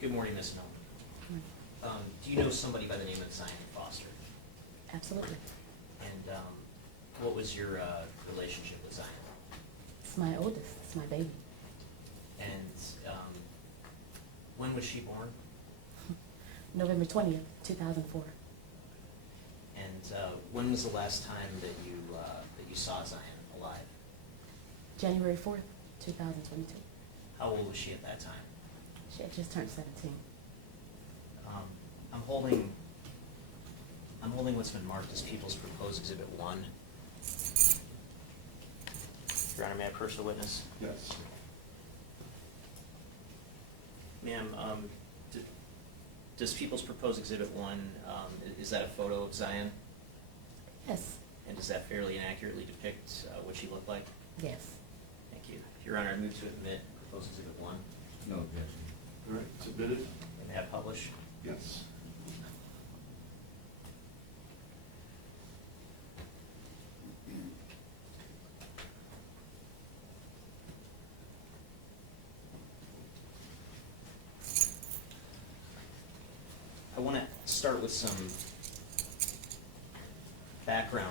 Good morning, Ms. Milton. Do you know somebody by the name of Zion Foster? Absolutely. And what was your relationship with Zion? It's my oldest. It's my baby. And when was she born? November 20th, 2004. And when was the last time that you saw Zion alive? January 4th, 2022. How old was she at that time? She had just turned 17. I'm holding what's been marked as People's Proposed Exhibit 1. Your Honor, may I approach the witness? Yes. Ma'am, does People's Proposed Exhibit 1, is that a photo of Zion? Yes. And does that fairly and accurately depict what she looked like? Yes. Thank you. Your Honor, I move to admit Proposed Exhibit 1. No objection. All right, submitted? And may I publish? Yes. I want to start with some background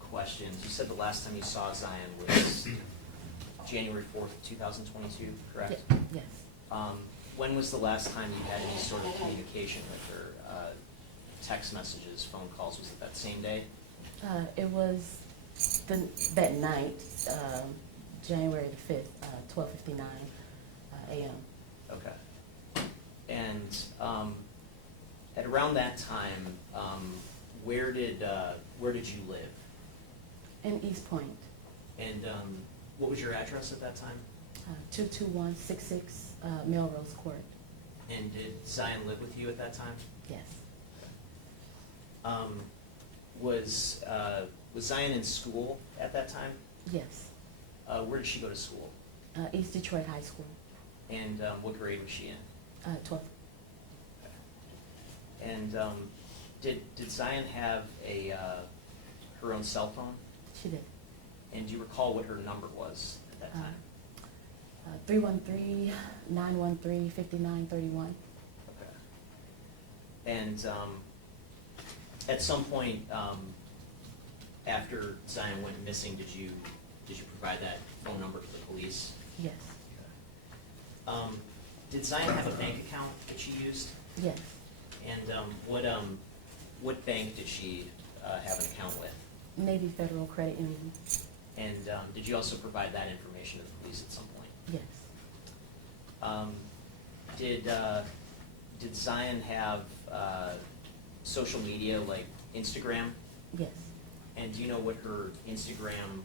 questions. You said the last time you saw Zion was January 4th, 2022, correct? Yes. When was the last time you had any sort of communication with her? Text messages, phone calls, was it that same day? It was that night, January the 5th, 12:59 a.m. Okay. And at around that time, where did you live? In Eastpointe, And what was your address at that time? 22166 Melrose Court. And did Zion live with you at that time? Yes. Was Zion in school at that time? Yes. Where did she go to school? East Detroit High School, And what grade was she in? 12th. And did Zion have her own cell phone? She did. And do you recall what her number was at that time? 313-913-5931. Okay. And at some point after Zion went missing, did you provide that phone number to the police? Yes. Did Zion have a bank account that she used? Yes. And what bank did she have an account with? Navy Federal Credit Union. And did you also provide that information to the police at some point? Yes. Did Zion have social media like Instagram? Yes. And do you know what her Instagram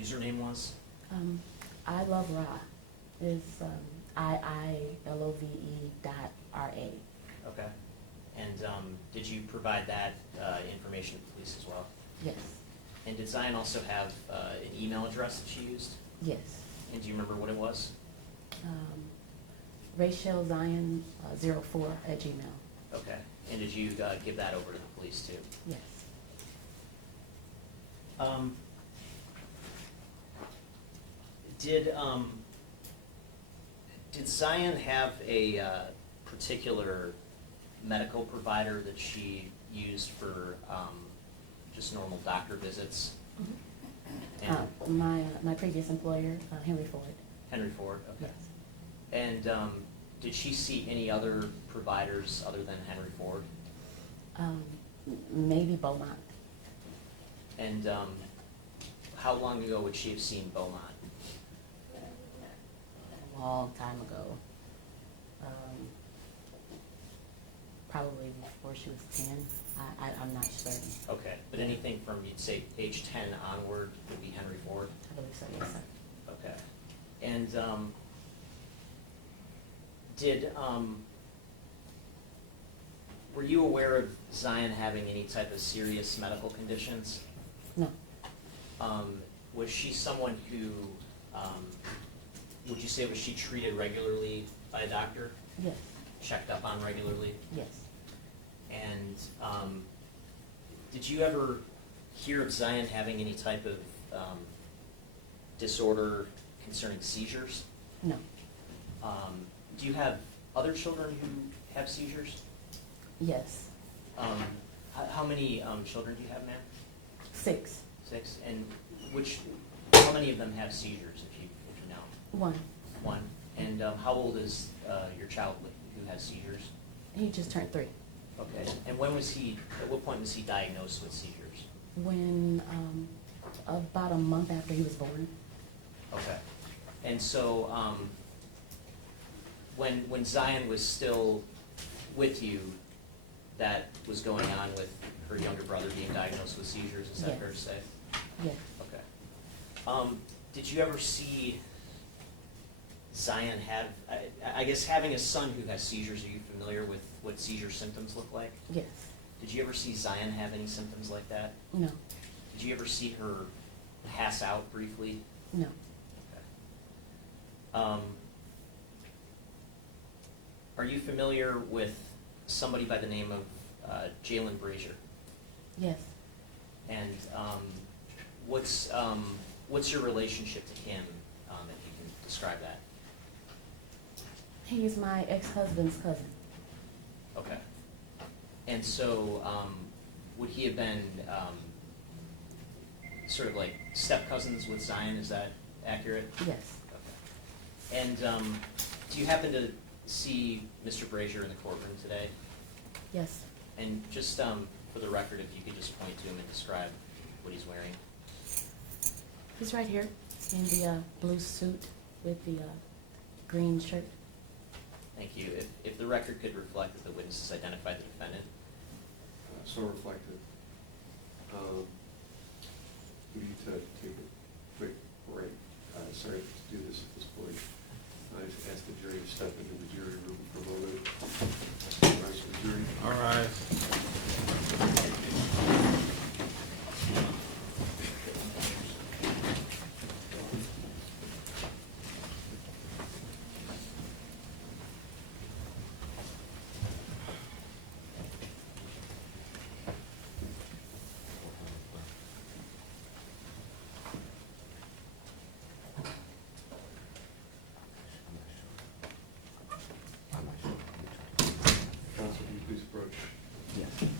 username was? I love Ra is IILOVE.RA. Okay. And did you provide that information to the police as well? Yes. And did Zion also have an email address that she used? Yes. And do you remember what it was? RachelZion04@gmail. Okay. And did you give that over to the police too? Yes. Did Zion have a particular medical provider that she used for just normal doctor visits? And My previous employer, Henry Ford. Henry Ford, okay. Yes. And did she see any other providers other than Henry Ford? Maybe Beaumont. And how long ago would she have seen Beaumont? A long time ago. Probably before she was 10. I'm not certain. Okay, but anything from, you'd say, age 10 onward would be Henry Ford? I believe so, yes, sir. Okay. And were you aware of Zion having any type of serious medical conditions? No. Was she someone who, would you say, was she treated regularly by a doctor? Yes. Checked up on regularly? Yes. And did you ever hear of Zion having any type of disorder concerning seizures? No. do you have other children who have seizures? Yes. How many children do you have, ma'am? 6. 6? And how many of them have seizures, if you know? 1. 1. And how old is your child who has seizures? He just turned 3. Okay. And at what point was he diagnosed with seizures? When, about a month after he was born. Okay. And so, when Zion was still with you, that was going on with her younger brother being diagnosed with seizures, is that Yes. fair to say? Yes. Okay. Did you ever see Zion have, I guess having a son who has seizures, are you familiar with what seizure symptoms look like? Yes. Did you ever see Zion have any symptoms like that? No. Did you ever see her pass out briefly? No. Okay. Are you familiar with somebody by the name of Jaylin Brazier? Yes. And what's your relationship to him, if you can describe that? He's my ex-husband's cousin. Okay. And so, would he have been sort of like step cousins with Zion? Is that accurate? Yes. Okay. And do you happen to see Mr. Brazier in the courtroom today? Yes. And just for the record, if you could just point to him and describe what he's wearing. He's right here in the blue suit with the green shirt. Thank you. If the record could reflect that the witnesses identified the defendant. So reflected. We need to take a quick break. Sorry to do this at this point. I just asked the jury to step into the jury room for a moment. Rise to the jury. All right. Counsel, will you please approach? Yes.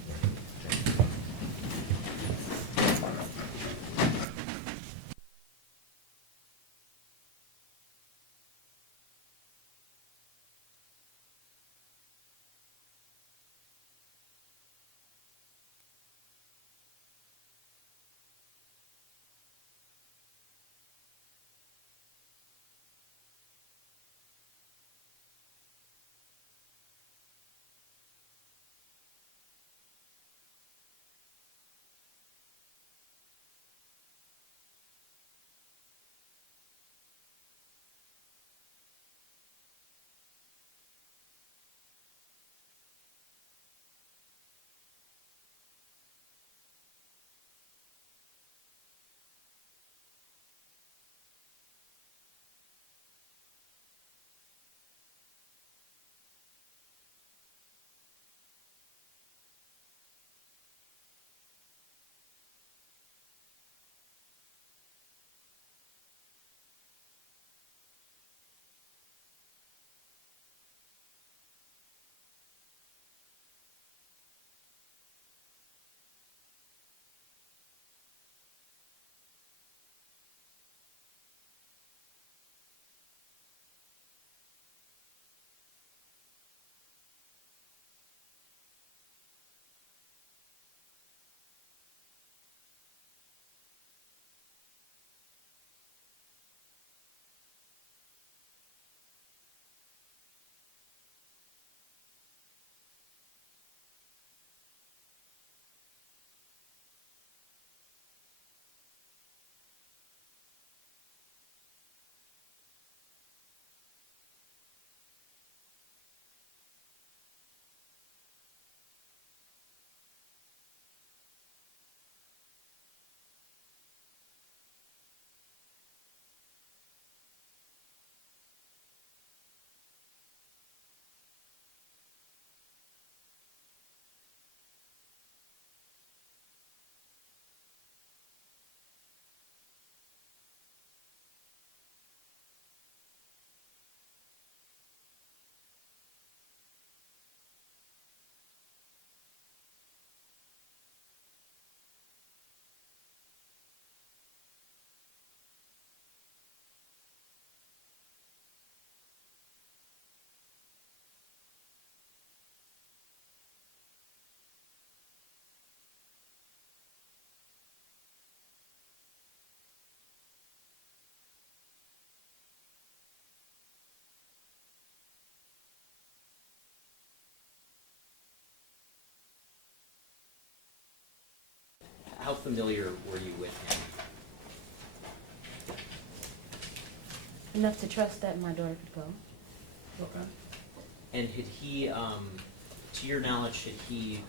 familiar were you with him? Enough to trust that my daughter could go. Okay. And had he, to your knowledge, had he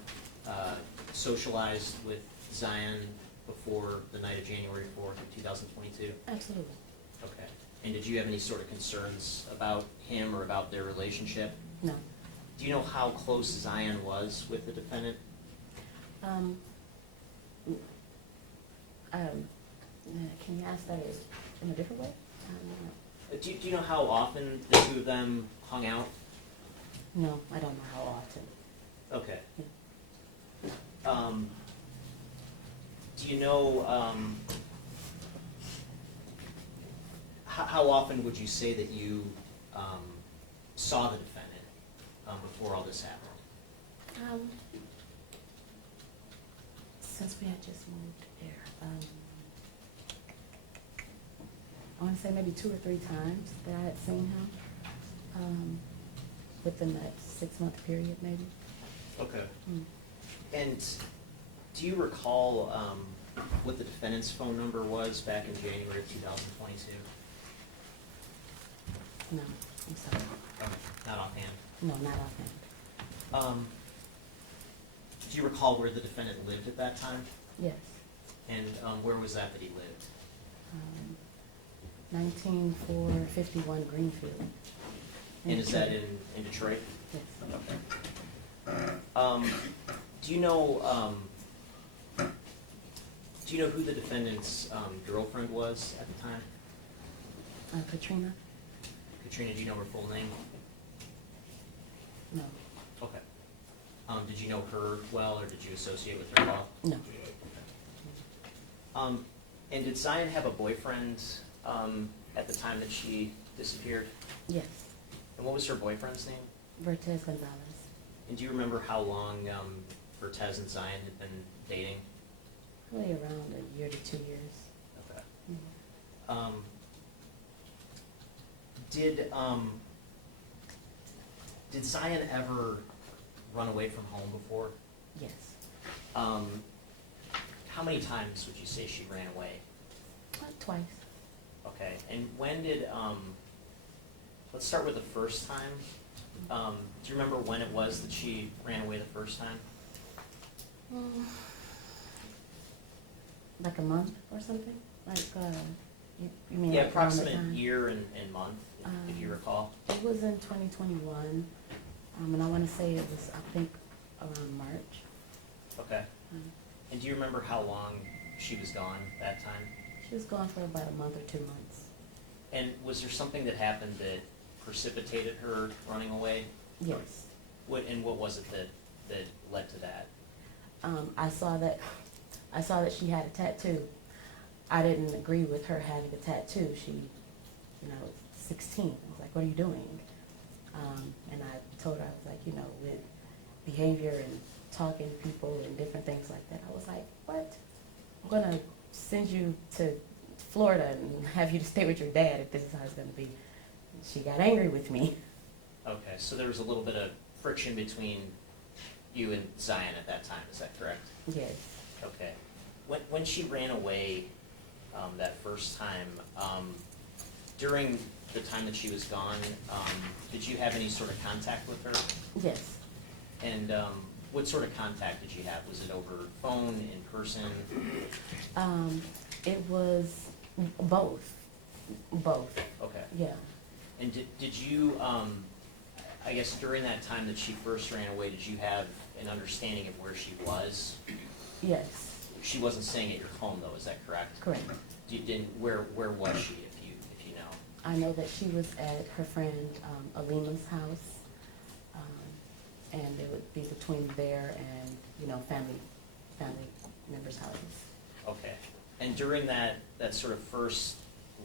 socialized with Zion before the night of January 4th of 2022? Absolutely. Okay. And did you have any sort of concerns about him or about their relationship? No. Do you know how close Zion was with the defendant? Can you ask that in a different way? Do you know how often the two of them hung out? No, I don't know how often. Okay. Do you know, how often would you say that you saw the defendant before all this happened? Since we had just moved there, I want to say maybe 2 or 3 times that I had seen him within that 6-month period, maybe. Okay. Mm. And do you recall what the defendant's phone number was back in January of 2022? No, I'm sorry. Not offhand. No, not offhand. Do you recall where the defendant lived at that time? Yes. And where was that he lived? 19451 Greenfield. And is that in Detroit? Yes. Okay. Do you know who the defendant's girlfriend was at the time? Katrina? Katrina, do you know her full name? No. Okay. Did you know her well, or did you associate with her well? No. And did Zion have a boyfriend at the time that she disappeared? Yes. And what was her boyfriend's name? Vertez Gonzalez. And do you remember how long Vertez and Zion had been dating? Probably around a year to 2 years. Okay. Mhm. Did Zion ever run away from home before? Yes. How many times would you say she ran away? Twice. Okay, and when did, let's start with the first time. Do you remember when it was that she ran away the first time? Like a month or something? Like, you mean Yeah, like around the approximate time? year and month, if you recall. It was in 2021, and I want to say it was, I think, around March. Okay. Um, And do you remember how long she was gone that time? She was gone for about a month or 2 months. And was there something that happened that precipitated her running away? Yes. What was it that led to that? I saw that she had a tattoo. I didn't agree with her having a tattoo. She, 16. I was like, what are you doing? And I told her, I was like, with behavior and talking to people and different things like that. I was like, what? I'm gonna send you to Florida and have you to stay with your dad if this is how it's gonna be. She got angry with me. Okay, so there was a little bit of friction between you and Zion at that time, is that correct? Yes. Okay. When she ran away that first time, during the time that she was gone, did you have any sort of contact with her? Yes. And what sort of contact did you have? Was it over phone, in person? It was both. Both. Okay. Yeah. And did you, I guess during that time that she first ran away, did you have an understanding of where she was? Yes. She wasn't staying at your home though, is that correct? Correct. You didn't, where was she, if you know? I know that she was at her friend Alima's house, and it would be between there and family members' houses. Okay. And during that sort of first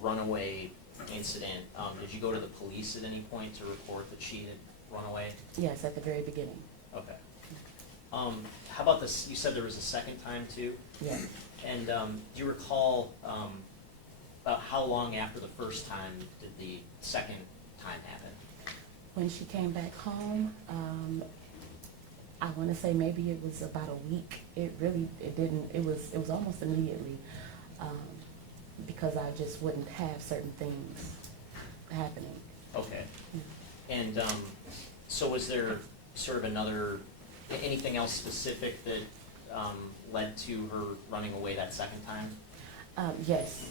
runaway incident, did you go to the police at any point to report that she had run away? Yes, at the very beginning. Okay. How about this, you said there was a second time too? Yes. And do you recall about how long after the first time did the second time happen? When she came back home, I want to say maybe it was about a week. It was almost immediately, because I just wouldn't have certain things happening. Okay. Yeah. And so was there sort of anything else specific that led to her running away that second time? Yes,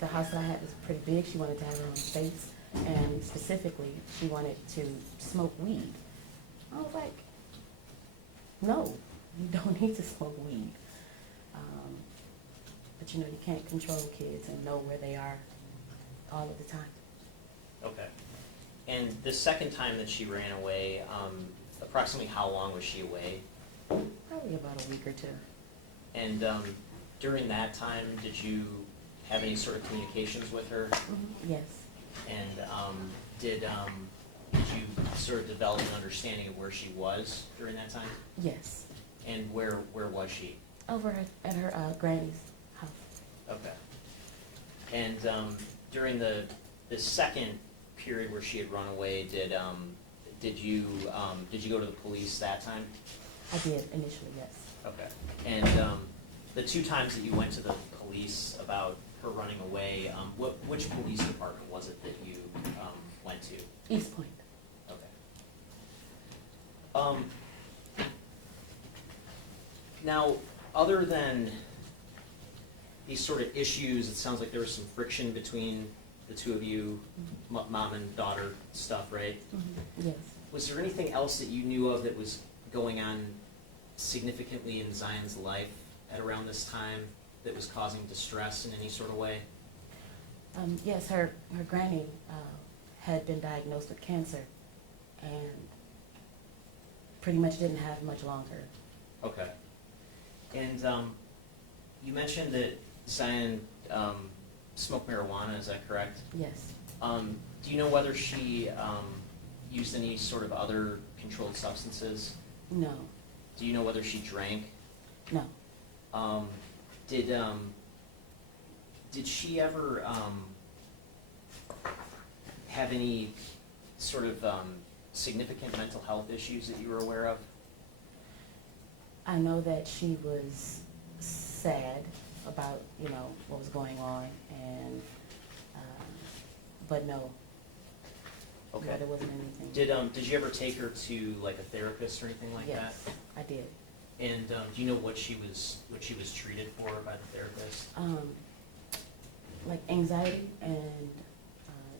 the house that I had was pretty big. She wanted to have her own space, and specifically, she wanted to smoke weed. I was like, no, you don't need to smoke weed. But you can't control kids and know where they are all of the time. Okay. And the second time that she ran away, approximately how long was she away? Probably about a week or two. And during that time, did you have any sort of communications with her? Mm-hmm. Yes. And did you sort of develop an understanding of where she was during that time? Yes. And where was she? Over at her granny's house. Okay. And during the second period where she had run away, did you go to the police that time? I did initially, yes. Okay. And the two times that you went to the police about her running away, which police department was it that you went to? Eastpointe. Okay. Now, other than these sort of issues, it sounds like there was some friction between the two of you, mom and daughter stuff, right? Mm-hmm. Yes. Was there anything else that you knew of that was going on significantly in Zion's life at around this time that was causing distress in any sort of way? Yes, her granny had been diagnosed with cancer and pretty much didn't have much longer. Okay. And you mentioned that Zion smoked marijuana, is that correct? Yes. Do you know whether she used any sort of other controlled substances? No. Do you know whether she drank? No. Did she ever have any sort of significant mental health issues that you were aware of? I know that she was sad about, what was going on, and, but no. Okay. No, there wasn't anything. Did you ever take her to like a therapist or anything like that? Yes, I did. And do you know what she was treated for by the therapist? Like anxiety and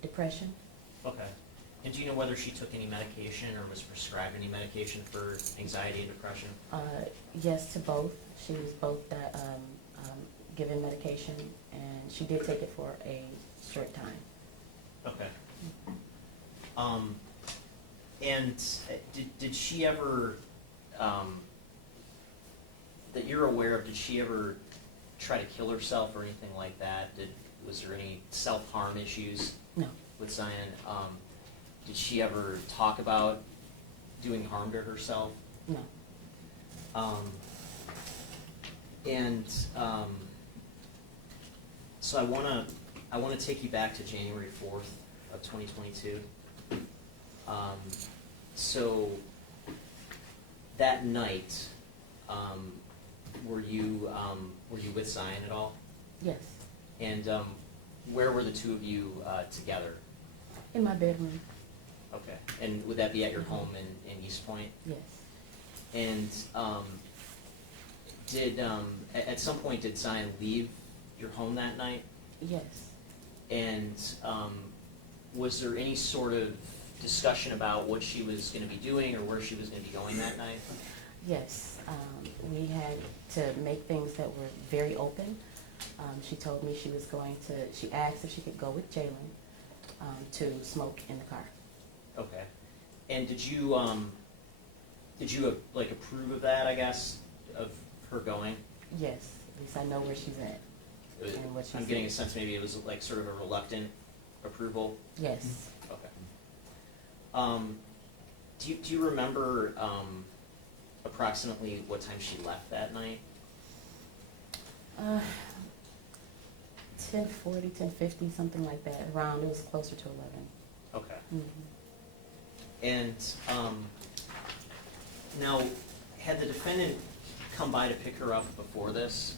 depression. Okay. And do you know whether she took any medication or was prescribed any medication for anxiety and depression? Yes, to both. She was both given medication, and she did take it for a short time. Okay. And did she ever, that you're aware of, did she ever try to kill herself or anything like that? Was there any self-harm issues No. with Zion? Did she ever talk about doing harm to herself? No. So I wanna take you back to January 4th of 2022. So that night, were you with Zion at all? Yes. And where were the two of you together? In my bedroom. Okay. And would that be at your home in Eastpointe? Yes. And at some point did Zion leave your home that night? Yes. And was there any sort of discussion about what she was going to be doing or where she was going to be going that night? Yes. We had to make things that were very open. She told me she asked if she could go with Jaylin to smoke in the car. Okay. And did you like approve of that, I guess, of her going? Yes. At least I know where she's at. And what she's I'm getting a at. sense maybe it was like sort of a reluctant approval. Yes. Okay. Do you remember approximately what time she left that night? 10:40, 10:50, something like that. Around, it was closer to 11. Okay. Mm-hmm. And Now, had the defendant come by to pick her up before this,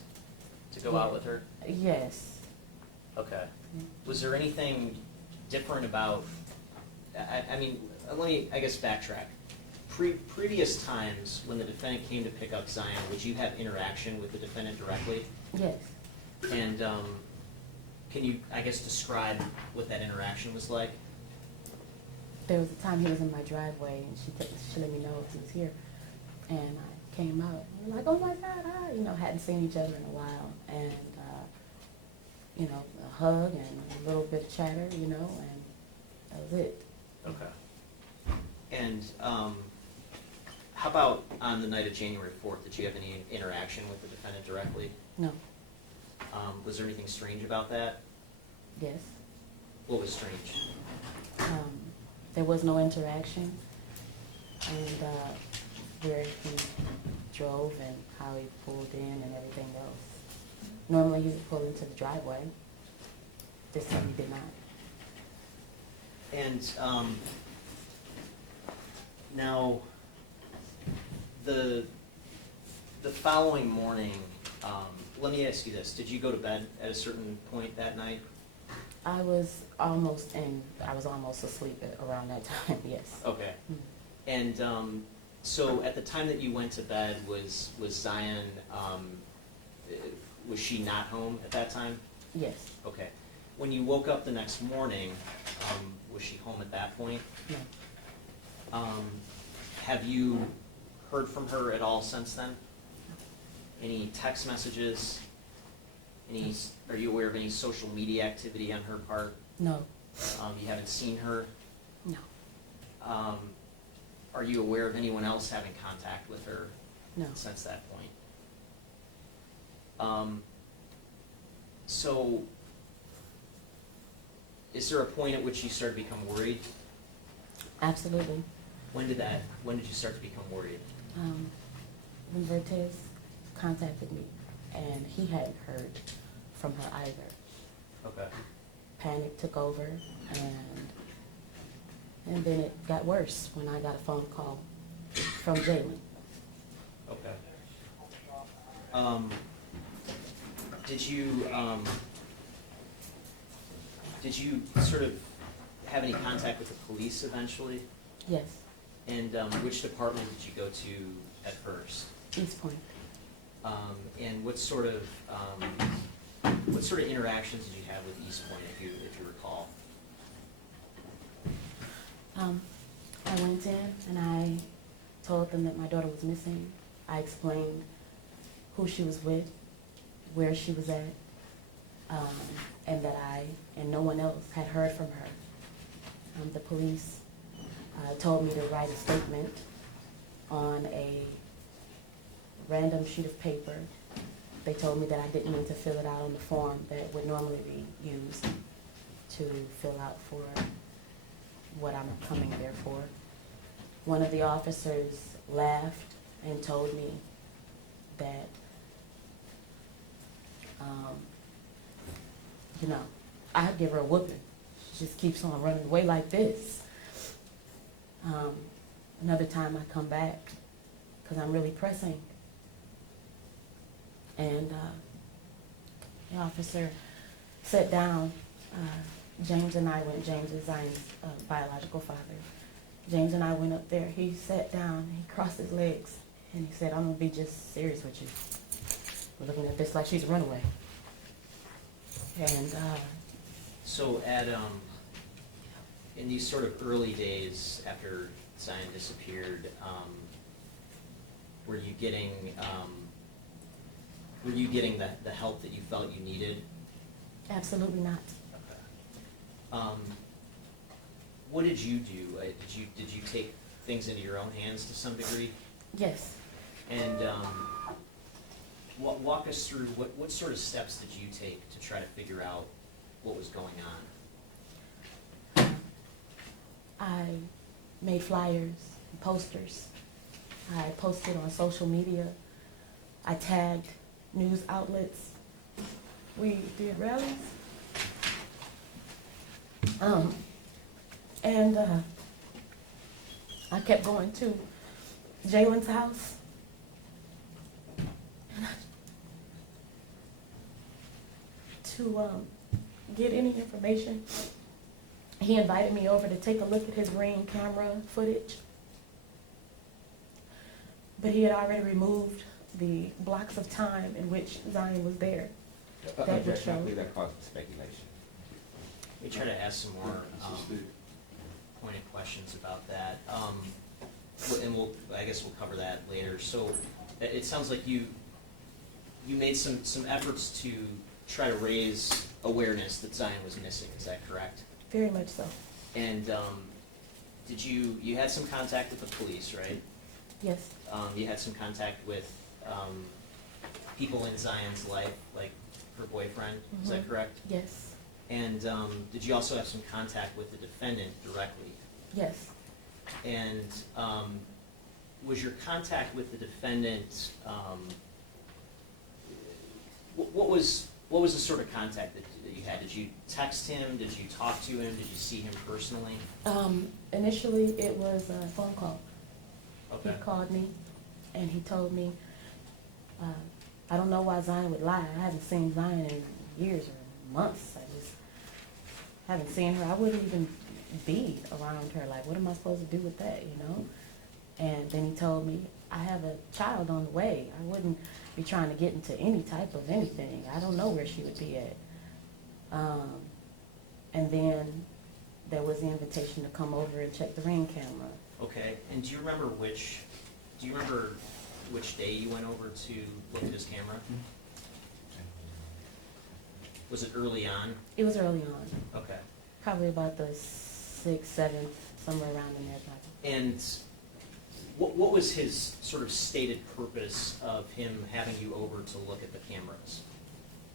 to go out with her? Yes. Okay. Was there anything different about, I mean, let me, I guess, backtrack. Previous times when the defendant came to pick up Zion, would you have interaction with the defendant directly? Yes. And can you, I guess, describe what that interaction was like? There was a time he was in my driveway, and she let me know he was here. And I came out, and like, oh my God, hi. You know, hadn't seen each other in a while. And, you know, a hug and a little bit of chatter, you know, and that was it. Okay. And how about on the night of January 4th? Did you have any interaction with the defendant directly? No. Was there anything strange about that? Yes. What was strange? There was no interaction, and where he drove and how he pulled in and everything else. Normally he would pull into the driveway. This time he did not. And now, the following morning, let me ask you this. Did you go to bed at a certain point that night? I was almost asleep around that time, yes. Okay. Mm. And so at the time that you went to bed, was Zion, was she not home at that time? Yes. Okay. When you woke up the next morning, was she home at that point? No. Have you heard from her at all since then? Any text messages? Are you aware of any social media activity on her part? No. You haven't seen her? No. Are you aware of anyone else having contact with her No. since that point? So, is there a point at which you started to become worried? Absolutely. When did you start to become worried? When Vertez contacted me, and he hadn't heard from her either. Okay. Panic took over, and then it got worse when I got a phone call from Jaylin. Okay. Did you sort of have any contact with the police eventually? Yes, And which department did you go to at first? Eastpointe. And what sort of interactions did you have with Eastpointe, if you recall? I went in and I told them that my daughter was missing. I explained who she was with, where she was at, and that I and no one else had heard from her. The police told me to write a statement on a random sheet of paper. They told me that I didn't need to fill it out on the form that would normally be used to fill out for what I'm coming there for. One of the officers laughed and told me that, you know, I'd give her a whooping. She just keeps on running away like this. Another time I come back because I'm really pressing. And the officer sat down. James and I went, James is Zion's biological father. James and I went up there. He sat down, he crossed his legs, and he said, I'm gonna be just serious with you. We're looking at this like she's a runaway. And So in these sort of early days after Zion disappeared, were you getting the help that you felt you needed? absolutely not. Okay. What did you do? Did you take things into your own hands to some degree? Yes. And walk us through what sort of steps did you take to try to figure out what was going on? I made flyers, posters. I posted on social media. I tagged news outlets. We did rallies. And I kept going to Jaylin's house. To get any information, he invited me over to take a look at his Ring camera footage. But he had already removed the blocks of time in which Zion was there. That would Objection, I show. believe that causes speculation. We try to ask some more This is the- pointed questions about that. And I guess we'll cover that later. So it sounds like you made some efforts to try to raise awareness that Zion was missing. Is that correct? Very much so. And did you had some contact with the police, right? Yes, You had some contact with people in Zion's life, like her boyfriend. Is that Mhm. correct? yes, And did you also have some contact with the defendant directly? yes. And was your contact with the defendant, what was the sort of contact that you had? Did you text him? Did you talk to him? Did you see him personally? Initially, it was a phone call. He Okay. called me and he told me, I don't know why Zion would lie. I haven't seen Zion in years or months. I just haven't seen her. I wouldn't even be around her. Like, what am I supposed to do with that, you know? And then he told me, I have a child on the way. I wouldn't be trying to get into any type of anything. I don't know where she would be at. And then there was the invitation to come over and check the Ring camera. Okay, and do you remember which day you went over to look at his camera? Was it early on? It was early on, Okay. probably about the 6th, 7th, somewhere around in there. And what was his sort of stated purpose of him having you over to look at the cameras?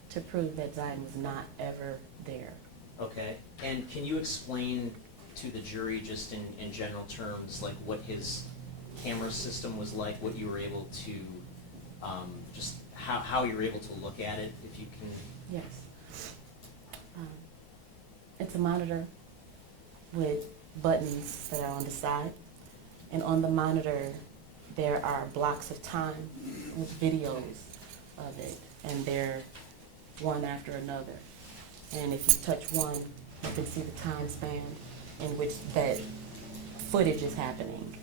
To prove that Zion was not ever there. Okay, and can you explain to the jury just in general terms, like what his camera system was like, what you were able to, just how you were able to look at it, if you can? Yes. It's a monitor with buttons that are on the side. And on the monitor, there are blocks of time with videos of it. And they're one after another. And if you touch one, you can see the time span in which that footage is happening.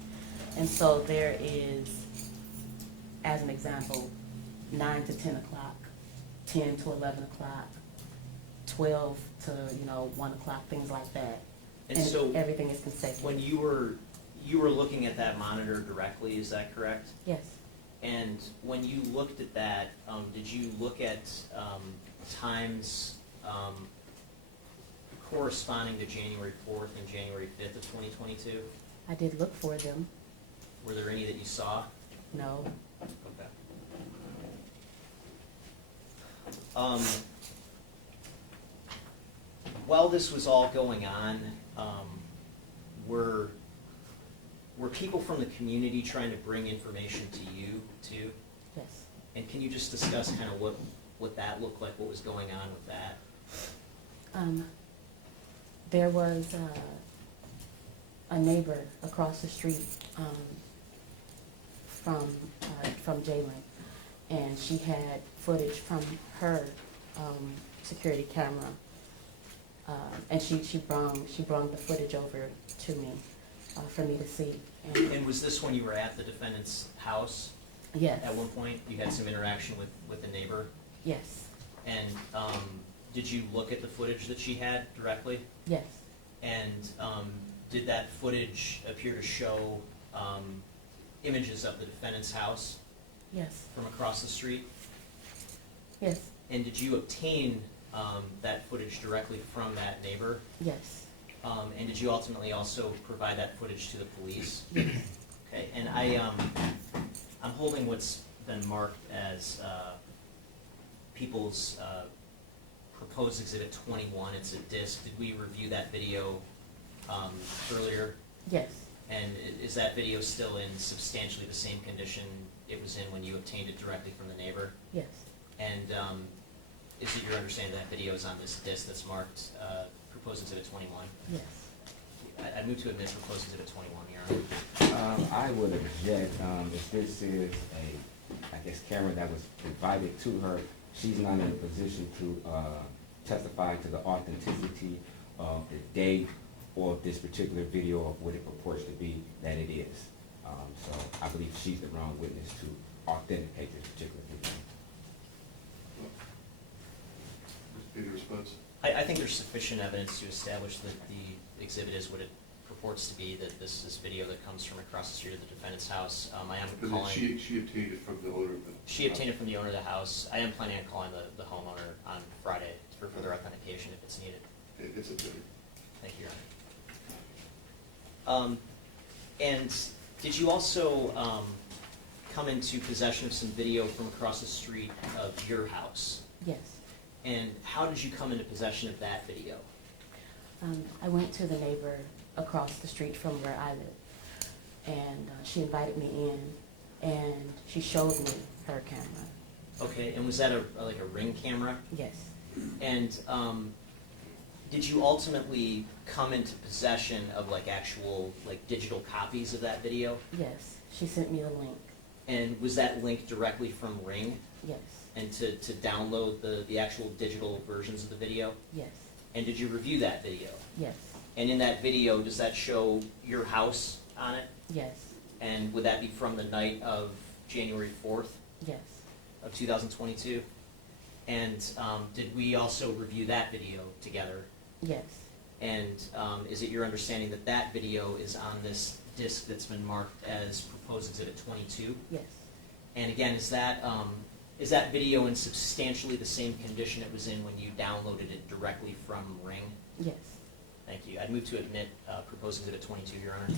And so there is, as an example, 9 to 10 o'clock, 10 to 11 o'clock, 12 to 1 o'clock, things like that. And so everything is consecutive. when you were looking at that monitor directly, is that correct? Yes, And when you looked at that, did you look at times corresponding to January 4th and January 5th of 2022? I did look for them. Were there any that you saw? No, Okay. While this was all going on, were people from the community trying to bring information to you too? yes. And can you just discuss kind of what that looked like, what was going on with that? There was a neighbor across the street from Jaylin, and she had footage from her security camera, and she brought the footage over to me for me to see. And was this when you were at the defendant's house? Yes, At one point, you had some interaction with the neighbor? yes, And did you look at the footage that she had directly? yes, And did that footage appear to show images of the defendant's house yes, from across the street? yes, And did you obtain that footage directly from that neighbor? yes, And did you ultimately also provide that footage to the police? yes. Okay, and I'm holding what's been marked as people's proposed exhibit 21. It's a disc. Did we review that video earlier? Yes, And is that video still in substantially the same condition it was in when you obtained it directly from the neighbor? yes, And is it your understanding that video is on this disc that's marked proposed exhibit 21? yes. I move to admit proposed exhibit 21, Your Honor. I would object, if this is a, I guess, camera that was provided to her, she's not in a position to, testify to the authenticity of the date or this particular video of what it purports to be that it is. So I believe she's the wrong witness to authenticate this particular video. Any response? I think there's sufficient evidence to establish that the exhibit is what it purports to be, that this is video that comes from across the street of the defendant's house. I am But then calling. she obtained it from the owner of the. She obtained it from the owner of the house. I am planning on calling the homeowner on Friday for further authentication if it's needed. It's a bit. Thank you, Your Honor. And did you also come into possession of some video from across the street of your house? Yes. And how did you come into possession of that video? I went to the neighbor across the street from where I live, and she invited me in, and she showed me her camera. Okay, and was that like a Ring camera? Yes. And did you ultimately come into possession of like actual like digital copies of that video? Yes. She sent me the link. And was that link directly from Ring? Yes. And to download the actual digital versions of the video? Yes. And did you review that video? Yes. And in that video, does that show your house on it? Yes. And would that be from the night of January 4th Yes. of 2022? And did we also review that video together? Yes. And is it your understanding that that video is on this disc that's been marked as proposed exhibit 22? Yes. And again, is that video in substantially the same condition it was in when you downloaded it directly from Ring? Yes. Thank you. I'd move to admit proposed exhibit 22, Your Honor.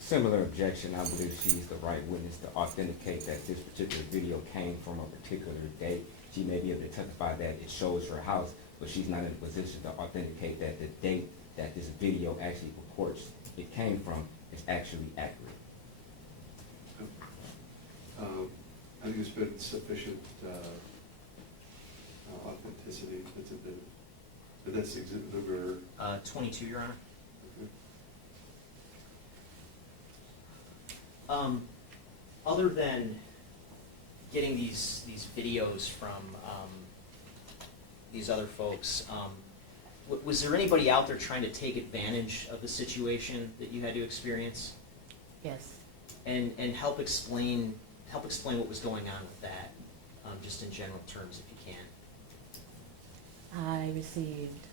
Similar objection, I believe she's the right witness to authenticate that this particular video came from a particular date. She may be able to testify that it shows her house, but she's not in a position to authenticate that the date that this video actually purports it came from is actually accurate. I think there's been sufficient authenticity. But that's exhibit number. 22, Your Honor. Okay. Other than getting these videos from these other folks, was there anybody out there trying to take advantage of the situation that you had to experience? Yes. And help explain what was going on with that, just in general terms, if you can. I received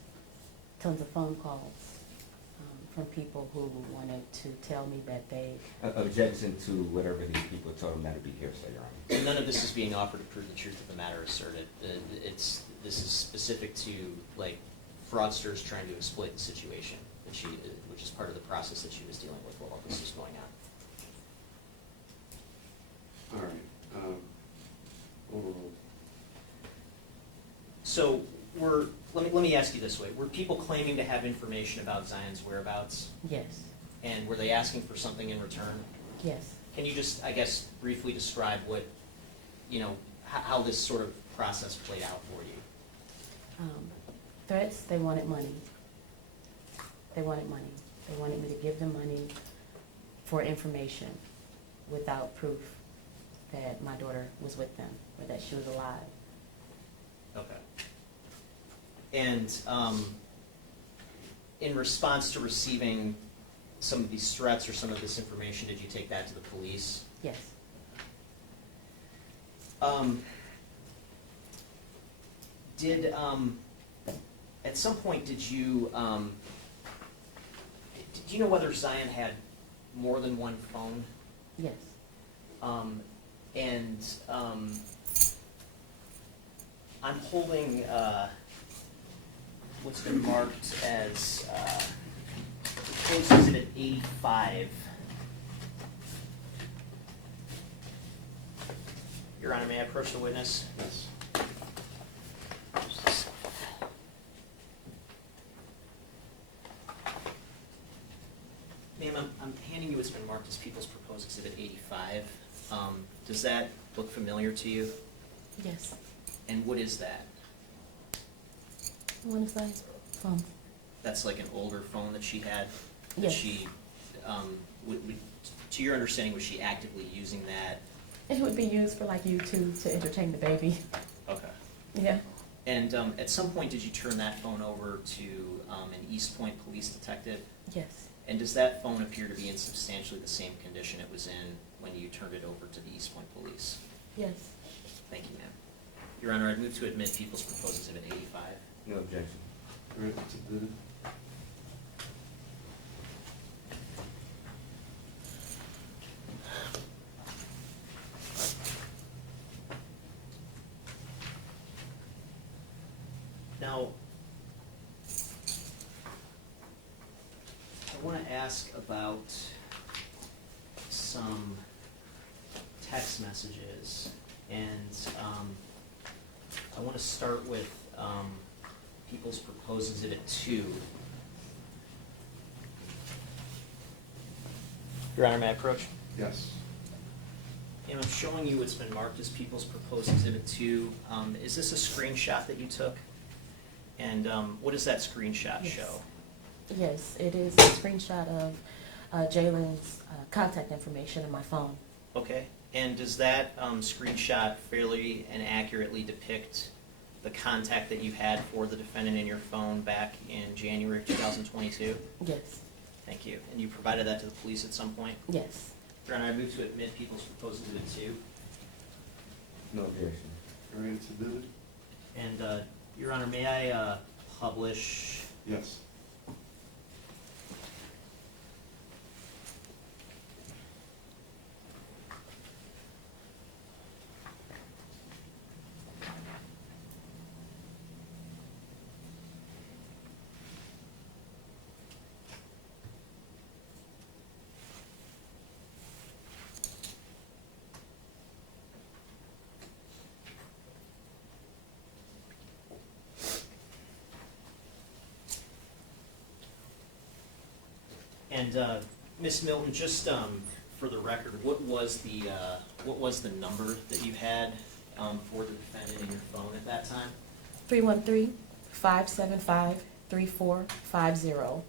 tons of phone calls from people who wanted to tell me that they. Objection to whatever these people told them that to be hearsay, Your Honor. And none of this is being offered to prove the truth of the matter asserted. This is specific to like fraudsters trying to exploit the situation that which is part of the process that she was dealing with while all this was going on. All right. Overall. So let me ask you this way: were people claiming to have information about Zion's whereabouts, Yes. and were they asking for something in return? Yes. Can you just, I guess, briefly describe what, how this sort of process played out for you? Threats, they wanted money. They wanted money. They wanted me to give them money for information without proof that my daughter was with them or that she was alive. Okay. And in response to receiving some of these threats or some of this information, did you take that to the police? Yes. At some point, did you know whether Zion had more than one phone? Yes. I'm holding what's been marked as proposed exhibit 85. Your Honor, may I approach the witness? Yes. Ma'am, I'm handing you what's been marked as People's Proposed Exhibit 85. Does that look familiar to you? Yes. And what is that? What is that? Phone. That's like an older phone that she had? Yes. She, to your understanding, was she actively using that? It would be used for like YouTube to entertain the baby. Okay. Yeah. And at some point, did you turn that phone over to an Eastpointe police detective? Yes. And does that phone appear to be in substantially the same condition it was in when you turned it over to the Eastpointe police? Yes. Thank you, ma'am. Your Honor, I'd move to admit People's Proposed Exhibit 85. No objection. All right, it's admitted. Now, I want to ask about some text messages, and I want to start with People's Proposed Exhibit 2. Your Honor, may I approach? Yes. And I'm showing you what's been marked as People's Proposed Exhibit 2. Is this a screenshot that you took? And what does that screenshot Yes. show? Yes, it is a screenshot of Jaylin's contact information on my phone. Okay, and does that screenshot fairly and accurately depict the contact that you had for the defendant in your phone back in January of 2022? Yes. Thank you. And you provided that to the police at some point? Yes. Your Honor, I move to admit People's Proposed Exhibit 2. No objection. All right, it's admitted. And, Your Honor, may I publish? Yes. And Ms. Milton, just for the record, what was the number that you had for the defendant in your phone at that time? 313-575-3450.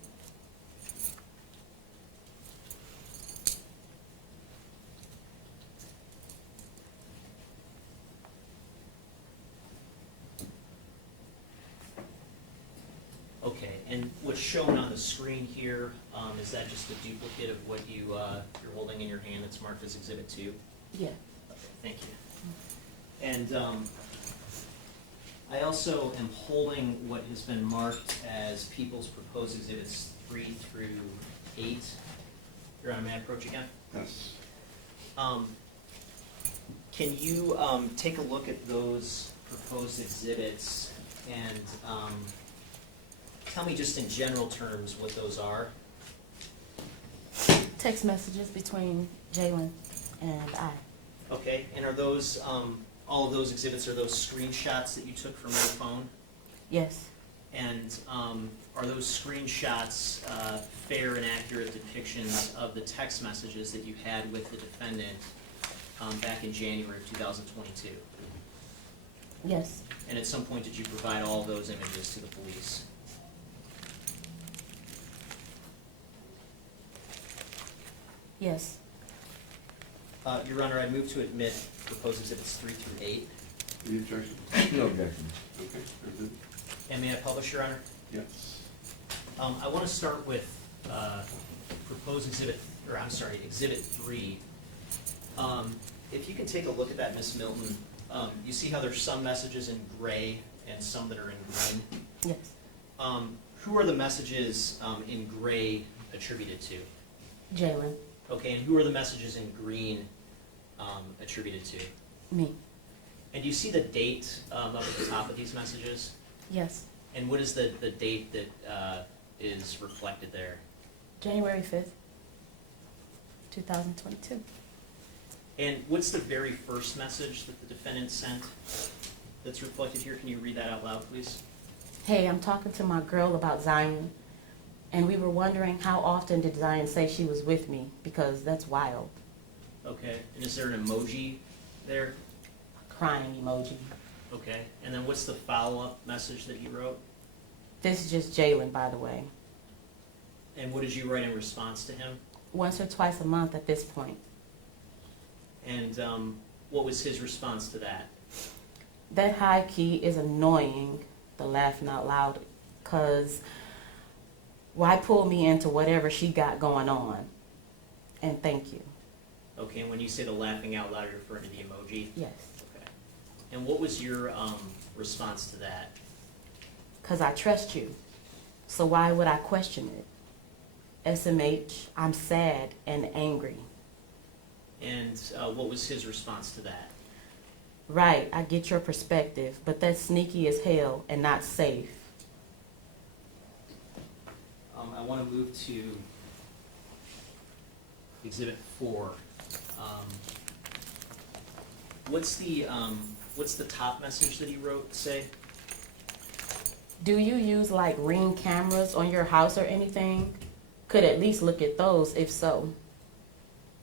Okay, and what's shown on the screen here, is that just a duplicate of what you're holding in your hand that's marked as Exhibit 2? Yeah. Okay, thank you. And I also am holding what has been marked as People's Proposed Exhibits 3 through 8. Your Honor, may I approach again? Yes. Can you take a look at those proposed exhibits and tell me just in general terms what those are? Text messages between Jaylin and I. Okay, and are those, all of those exhibits, are those screenshots that you took from your phone? Yes. And are those screenshots fair and accurate depictions of the text messages that you had with the defendant back in January of 2022? Yes. And at some point, did you provide all those images to the police? Yes. Your Honor, I move to admit proposed exhibits 3 through 8. Any objection? No objection. Okay, admitted. And may I publish, Your Honor? Yes. I want to start with proposed exhibit, or I'm sorry, exhibit 3. If you can take a look at that, Ms. Milton, you see how there's some messages in gray and some that are in green? Yes. Who are the messages in gray attributed to? Jaylin. Okay, and who are the messages in green attributed to? Me. And do you see the date up at the top of these messages? Yes. And what is the date that is reflected there? January 5th, 2022. And what's the very first message that the defendant sent that's reflected here? Can you read that out loud, please? Hey, I'm talking to my girl about Zion, and we were wondering how often did Zion say she was with me, because that's wild. Okay, and is there an emoji there? A crying emoji. Okay, and then what's the follow-up message that you wrote? This is just Jaylin, by the way. And what did you write in response to him? Once or twice a month at this point. And what was his response to that? That high key is annoying, the laughing out loud, because why pull me into whatever she got going on? And thank you. Okay, and when you say the laughing out loud, you're referring to the emoji? Yes. Okay. And what was your response to that? Because I trust you. So why would I question it? SMH, I'm sad and angry. And what was his response to that? Right, I get your perspective, but that's sneaky as hell and not safe. I want to move to Exhibit 4. What's the top message that he wrote say? Do you use like Ring cameras on your house or anything? Could at least look at those if so.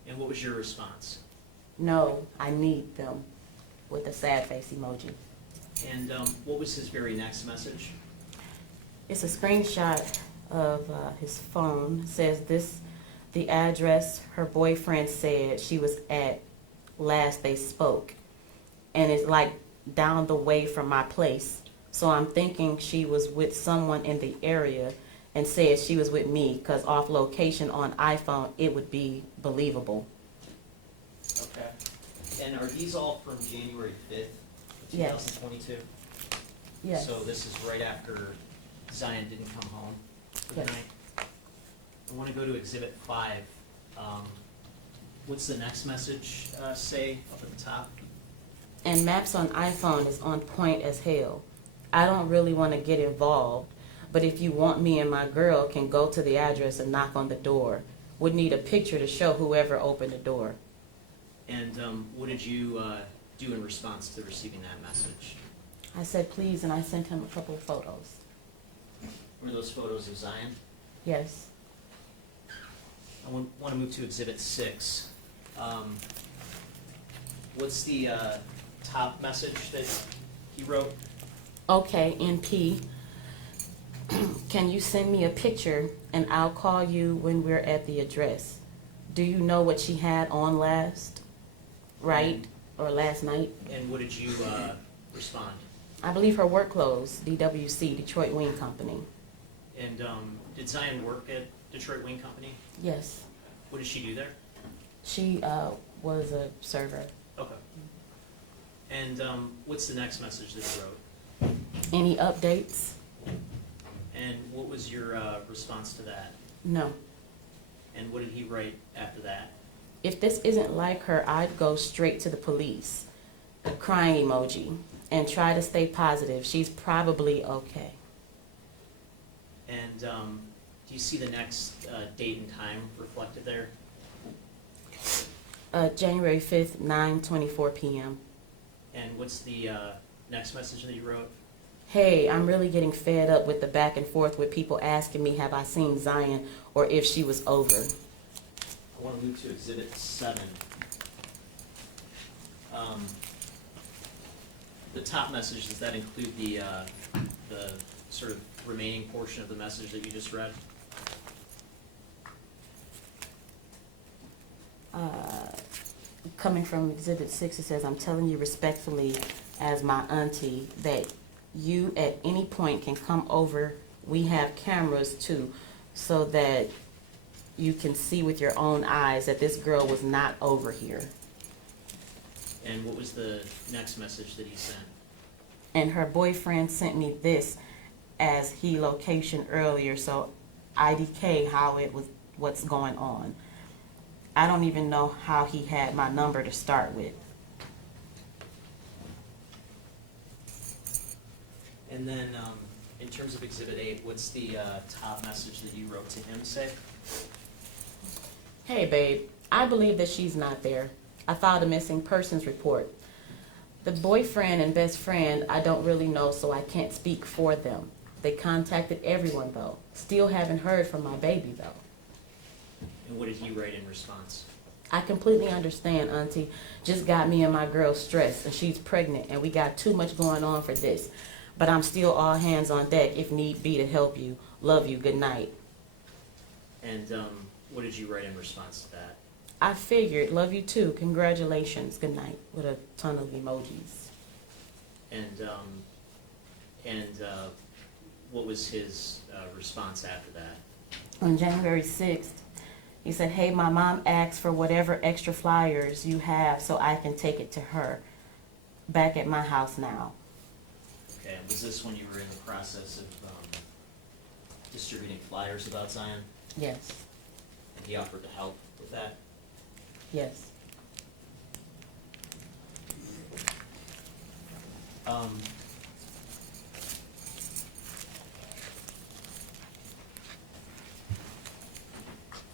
And what was your response? No, I need them, with a sad face emoji. And what was his very next message? It's a screenshot of his phone. It says this, the address her boyfriend said she was at last they spoke. And it's like down the way from my place. So I'm thinking she was with someone in the area and said she was with me, because off location on iPhone, it would be believable. Okay. And are these all from January 5th, Yes. 2022? Yes. So this is right after Zion didn't come home for the Yes. night. I want to go to Exhibit 5. What's the next message say up at the top? And maps on iPhone is on point as hell. I don't really want to get involved, but if you want, me and my girl can go to the address and knock on the door. Would need a picture to show whoever opened the door. And what did you do in response to receiving that message? I said please, and I sent him a couple of photos. Were those photos of Zion? Yes. I want to move to Exhibit 6. What's the top message that he wrote? Okay, NP. Can you send me a picture and I'll call you when we're at the address? Do you know what she had on last? Right? Or last night? And what did you respond? I believe her work clothes, DWC, Detroit Wing Company. And did Zion work at Detroit Wing Company? Yes. What did she do there? She was a server. Okay. And what's the next message that he wrote? Any updates? And what was your response to that? No. And what did he write after that? If this isn't like her, I'd go straight to the police. A crying emoji. And try to stay positive. She's probably okay. And do you see the next date and time reflected there? January 5th, 9:24 p.m. And what's the next message that you wrote? Hey, I'm really getting fed up with the back and forth with people asking me have I seen Zion or if she was over. I want to move to Exhibit 7. The top message, does that include the sort of remaining portion of the message that you just read? Coming from Exhibit 6, it says, I'm telling you respectfully as my auntie that you at any point can come over. We have cameras too, so that you can see with your own eyes that this girl was not over here. And what was the next message that he sent? And her boyfriend sent me this as he location earlier, so IDK how it was, what's going on. I don't even know how he had my number to start with. And then, in terms of Exhibit 8, what's the top message that you wrote to him say? Hey babe, I believe that she's not there. I filed a missing persons report. The boyfriend and best friend I don't really know, so I can't speak for them. They contacted everyone though. Still haven't heard from my baby though. And what did he write in response? I completely understand, auntie. Just got me and my girl stressed, and she's pregnant, and we got too much going on for this. But I'm still all hands on deck if need be to help you. Love you. Good night. And what did you write in response to that? I figured, love you too, congratulations, good night, with a ton of emojis. And what was his response after that? On January 6th, he said, hey, my mom asked for whatever extra flyers you have so I can take it to her. Back at my house now. Okay, and was this when you were in the process of distributing flyers about Zion? Yes, And he offered to help with that? yes.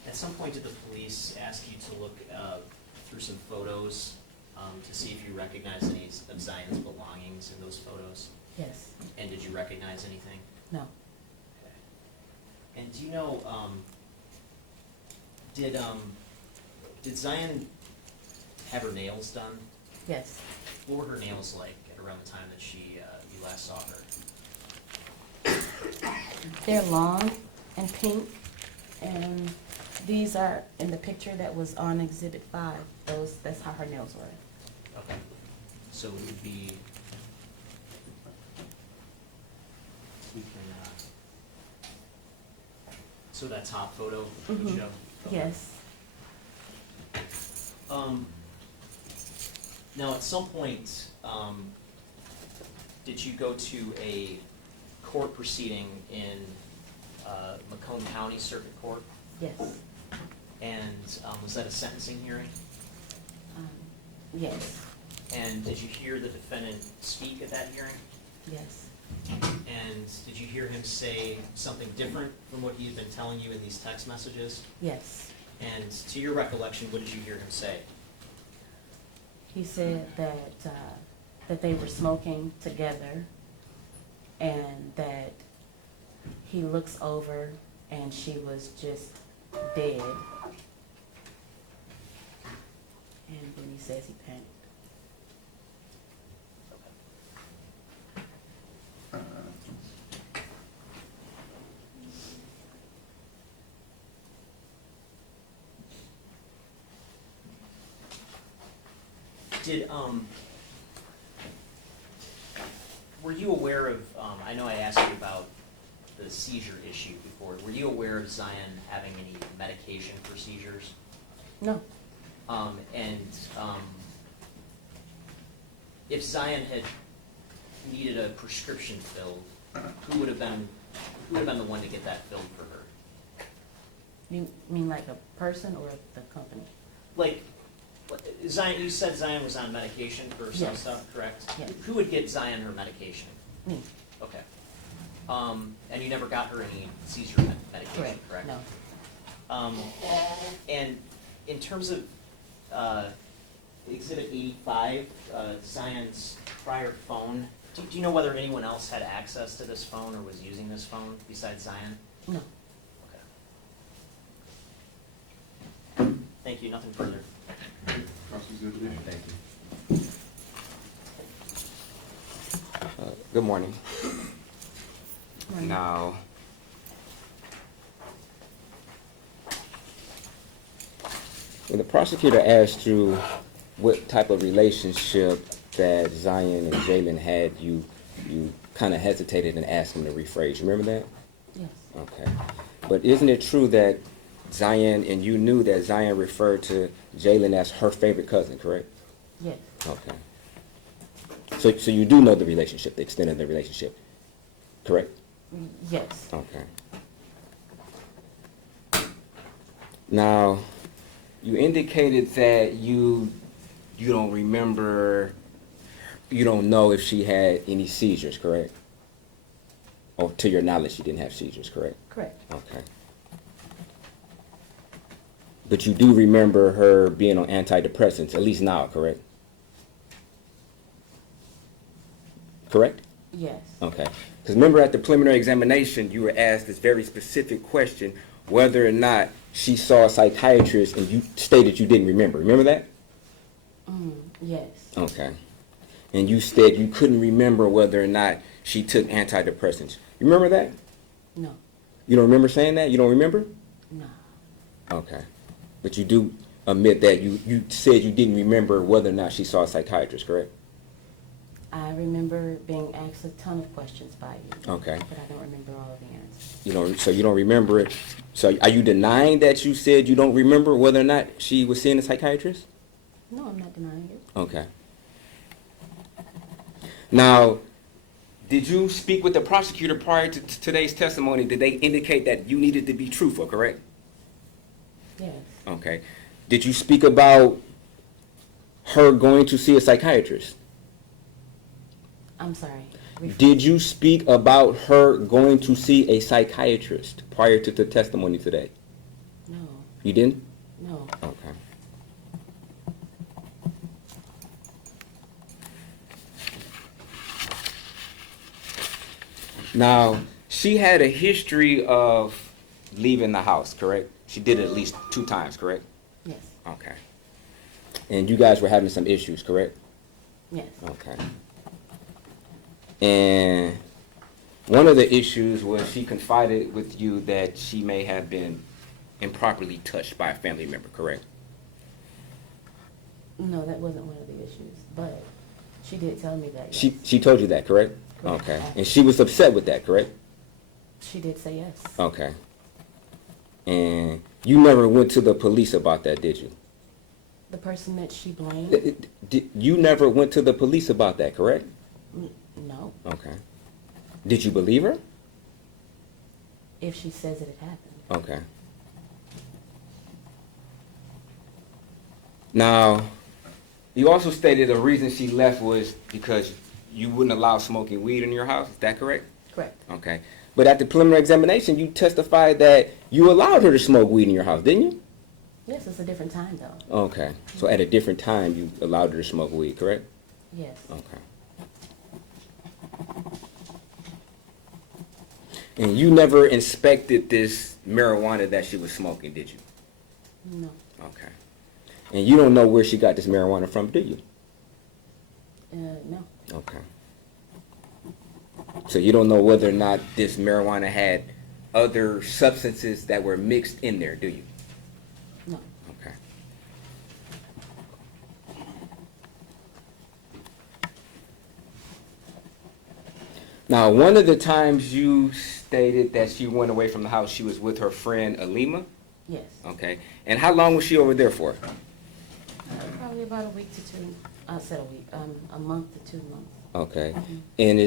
At some point, did the police ask you to look through some photos to see if you recognized any of Zion's belongings in those photos? Yes. And did you recognize anything? No. Okay. And do you know, did Zion have her nails done? Yes. What were her nails like at around the time that you last saw her? They're long and pink, and these are in the picture that was on Exhibit 5. That's how her nails were. Okay. So it would be, we can, so that top photo would Mhm. show? Okay. Yes. Now, at some point, did you go to a court proceeding in Macomb County Circuit Court? Yes. And was that a sentencing hearing? Yes. And did you hear the defendant speak at that hearing? Yes. And did you hear him say something different from what he had been telling you in these text messages? Yes. And to your recollection, what did you hear him say? He said that they were smoking together, and that he looks over and she was just dead. And then he says he panicked. Did, were you aware of, I know I asked you about the seizure issue before, were you aware of Zion having any medication for seizures? No. If Zion had needed a prescription filled, who would have been the one to get that filled for her? You mean like a person or the company? Like, Zion, you said Zion was on medication for some Yes. stuff, correct? Yes. Who would get Zion her medication? Me. Okay. And you never got her any seizure medication, correct? No. And in terms of Exhibit 85, Zion's prior phone, do you know whether anyone else had access to this phone or was using this phone besides Zion? No. Okay. Thank you, nothing further. Cross-examination. Thank you. Good morning. Morning. Now, when the prosecutor asked you what type of relationship that Zion and Jaylin had, you kind of hesitated and asked him to rephrase. Remember that? Yes. Okay. But isn't it true that Zion, and you knew that Zion referred to Jaylin as her favorite cousin, correct? Yes. Okay. So you do know the relationship, the extent of the relationship, correct? Yes. Okay. Now, you indicated that you don't remember, you don't know if she had any seizures, correct? Or to your knowledge, she didn't have seizures, correct? Correct. Okay. But you do remember her being on antidepressants, at least now, correct? Correct? Yes. Okay. Because remember at the preliminary examination, you were asked this very specific question, whether or not she saw a psychiatrist, and you stated you didn't remember. Remember that? Yes. Okay. And you said you couldn't remember whether or not she took antidepressants. You remember that? No. You don't remember saying that? You don't remember? No. Okay. But you do admit that you said you didn't remember whether or not she saw a psychiatrist, correct? I remember being asked a ton of questions by you. Okay. But I don't remember all of the answers. You know, so you don't remember it. So are you denying that you said you don't remember whether or not she was seeing a psychiatrist? No, I'm not denying it. Okay. Now, did you speak with the prosecutor prior to today's testimony? Did they indicate that you needed to be truthful, correct? Yes. Okay. Did you speak about her going to see a psychiatrist? I'm sorry. Did you speak about her going to see a psychiatrist prior to the testimony today? No. You didn't? No. Okay. Now, she had a history of leaving the house, correct? She did it at least 2 times, correct? Yes. Okay. And you guys were having some issues, correct? Yes. Okay. And one of the issues was she confided with you that she may have been improperly touched by a family member, correct? No, that wasn't one of the issues. But she did tell me that. Yes. She told you that, correct? Correct. Okay. And she was upset with that, correct? She did say yes. Okay. And you never went to the police about that, did you? The person that she blamed? You never went to the police about that, correct? No. Okay. Did you believe her? If she says it happened. Okay. Now, you also stated the reason she left was because you wouldn't allow smoking weed in your house. Is that correct? Correct. Okay. But at the preliminary examination, you testified that you allowed her to smoke weed in your house, didn't you? Yes, it's a different time though. Okay. So at a different time, you allowed her to smoke weed, correct? Yes. Okay. And you never inspected this marijuana that she was smoking, did you? No. Okay. And you don't know where she got this marijuana from, do you? No. Okay. So you don't know whether or not this marijuana had other substances that were mixed in there, do you? No. Okay. Now, one of the times you stated that she went away from the house, she was with her friend Alima. Yes. Okay. And how long was she over there for? Probably about a week to 2. I said a week. A month to 2 months. Okay. And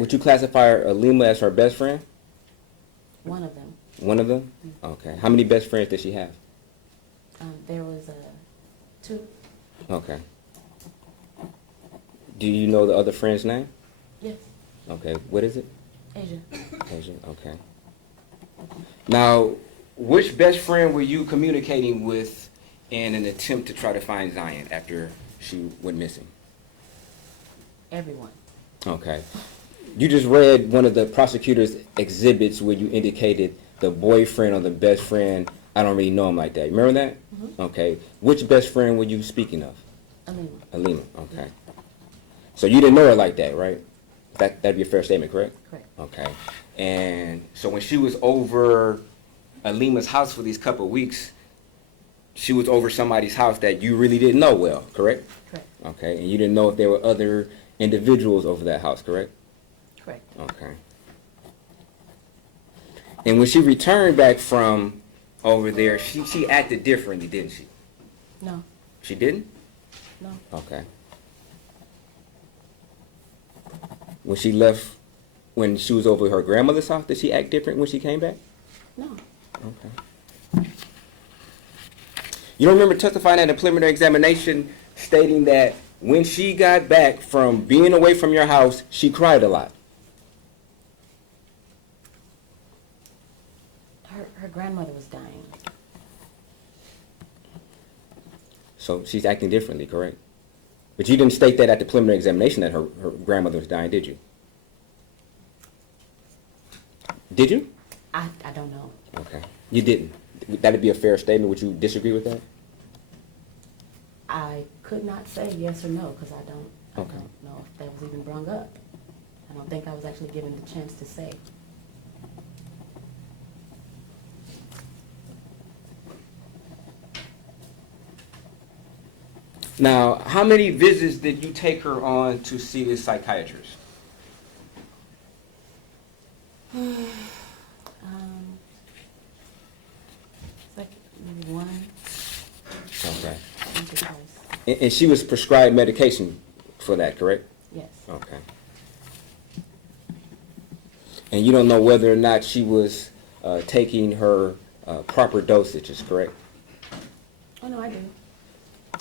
would you classify Alima as her best friend? One of them. One of them? Okay. How many best friends did she have? There was 2. Okay. Do you know the other friend's name? Yes. Okay. What is it? Asia. Asia. Okay. Now, which best friend were you communicating with in an attempt to try to find Zion after she went missing? Everyone. Okay. You just read one of the prosecutor's exhibits where you indicated the boyfriend or the best friend. I don't really know him like that. Remember that? Mm-hmm. Okay. Which best friend were you speaking of? Alima. Alima. Okay. So you didn't know her like that, right? That'd be a fair statement, correct? Correct. Okay. And so when she was over Alima's house for these couple of weeks, she was over somebody's house that you really didn't know well, correct? Correct. Okay. And you didn't know if there were other individuals over that house, correct? Correct. Okay. And when she returned back from over there, she acted differently, didn't she? No. She didn't? No. Okay. When she left, when she was over her grandmother's house, did she act different when she came back? No. Okay. You don't remember testifying at a preliminary examination stating that when she got back from being away from your house, she cried a lot? Her grandmother was dying. So she's acting differently, correct? But you didn't state that at the preliminary examination that her grandmother was dying, did you? Did you? I don't know. Okay. You didn't. That'd be a fair statement. Would you disagree with that? I could not say yes or no because I don't Okay. know if that was even brought up. I don't think I was actually given the chance to say. Now, how many visits did you take her on to see this psychiatrist? It's like maybe one, Okay. once or twice. And she was prescribed medication for that, correct? Yes. Okay. And you don't know whether or not she was taking her proper dosages, correct? Oh, no, I do.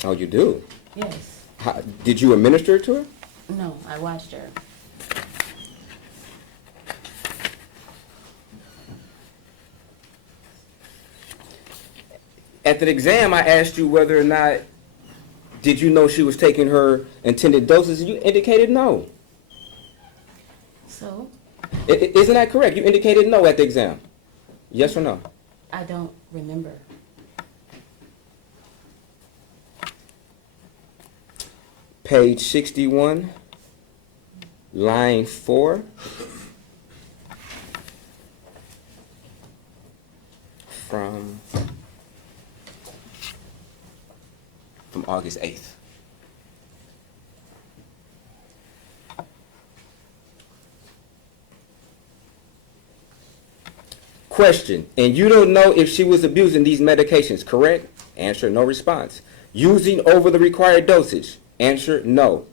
Oh, you do? Yes. How, did you administer it to her? No, I watched her. At the exam, I asked you whether or not did you know she was taking her intended doses, and you indicated no. So, Isn't that correct? You indicated no at the exam. Yes or no? I don't remember. Page 61, line 4. From August 8th. Question, and you don't know if she was abusing these medications, correct? Answer, no response. Using over the required dosage? Answer, no.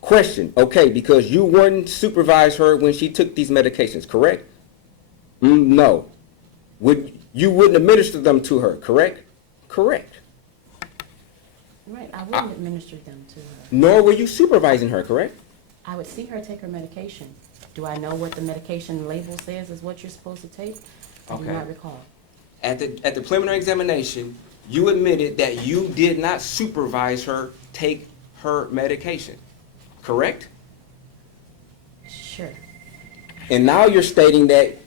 Question, okay, because you wouldn't supervise her when she took these medications, correct? No. You wouldn't administer them to her, correct? Correct. Right, I wouldn't administer them to her. Nor were you supervising her, correct? I would see her take her medication. Do I know what the medication label says is what you're supposed to take? I do Okay. not recall. At the preliminary examination, you admitted that you did not supervise her take her medication, correct? Sure. And now you're stating that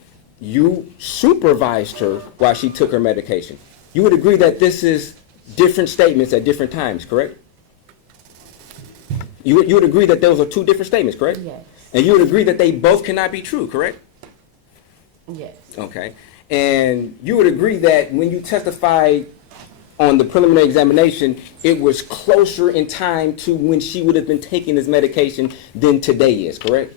you supervised her while she took her medication. You would agree that this is different statements at different times, correct? You would agree that those are two different statements, correct? Yes. And you would agree that they both cannot be true, correct? Yes. Okay. And you would agree that when you testified on the preliminary examination, it was closer in time to when she would have been taking this medication than today is, correct?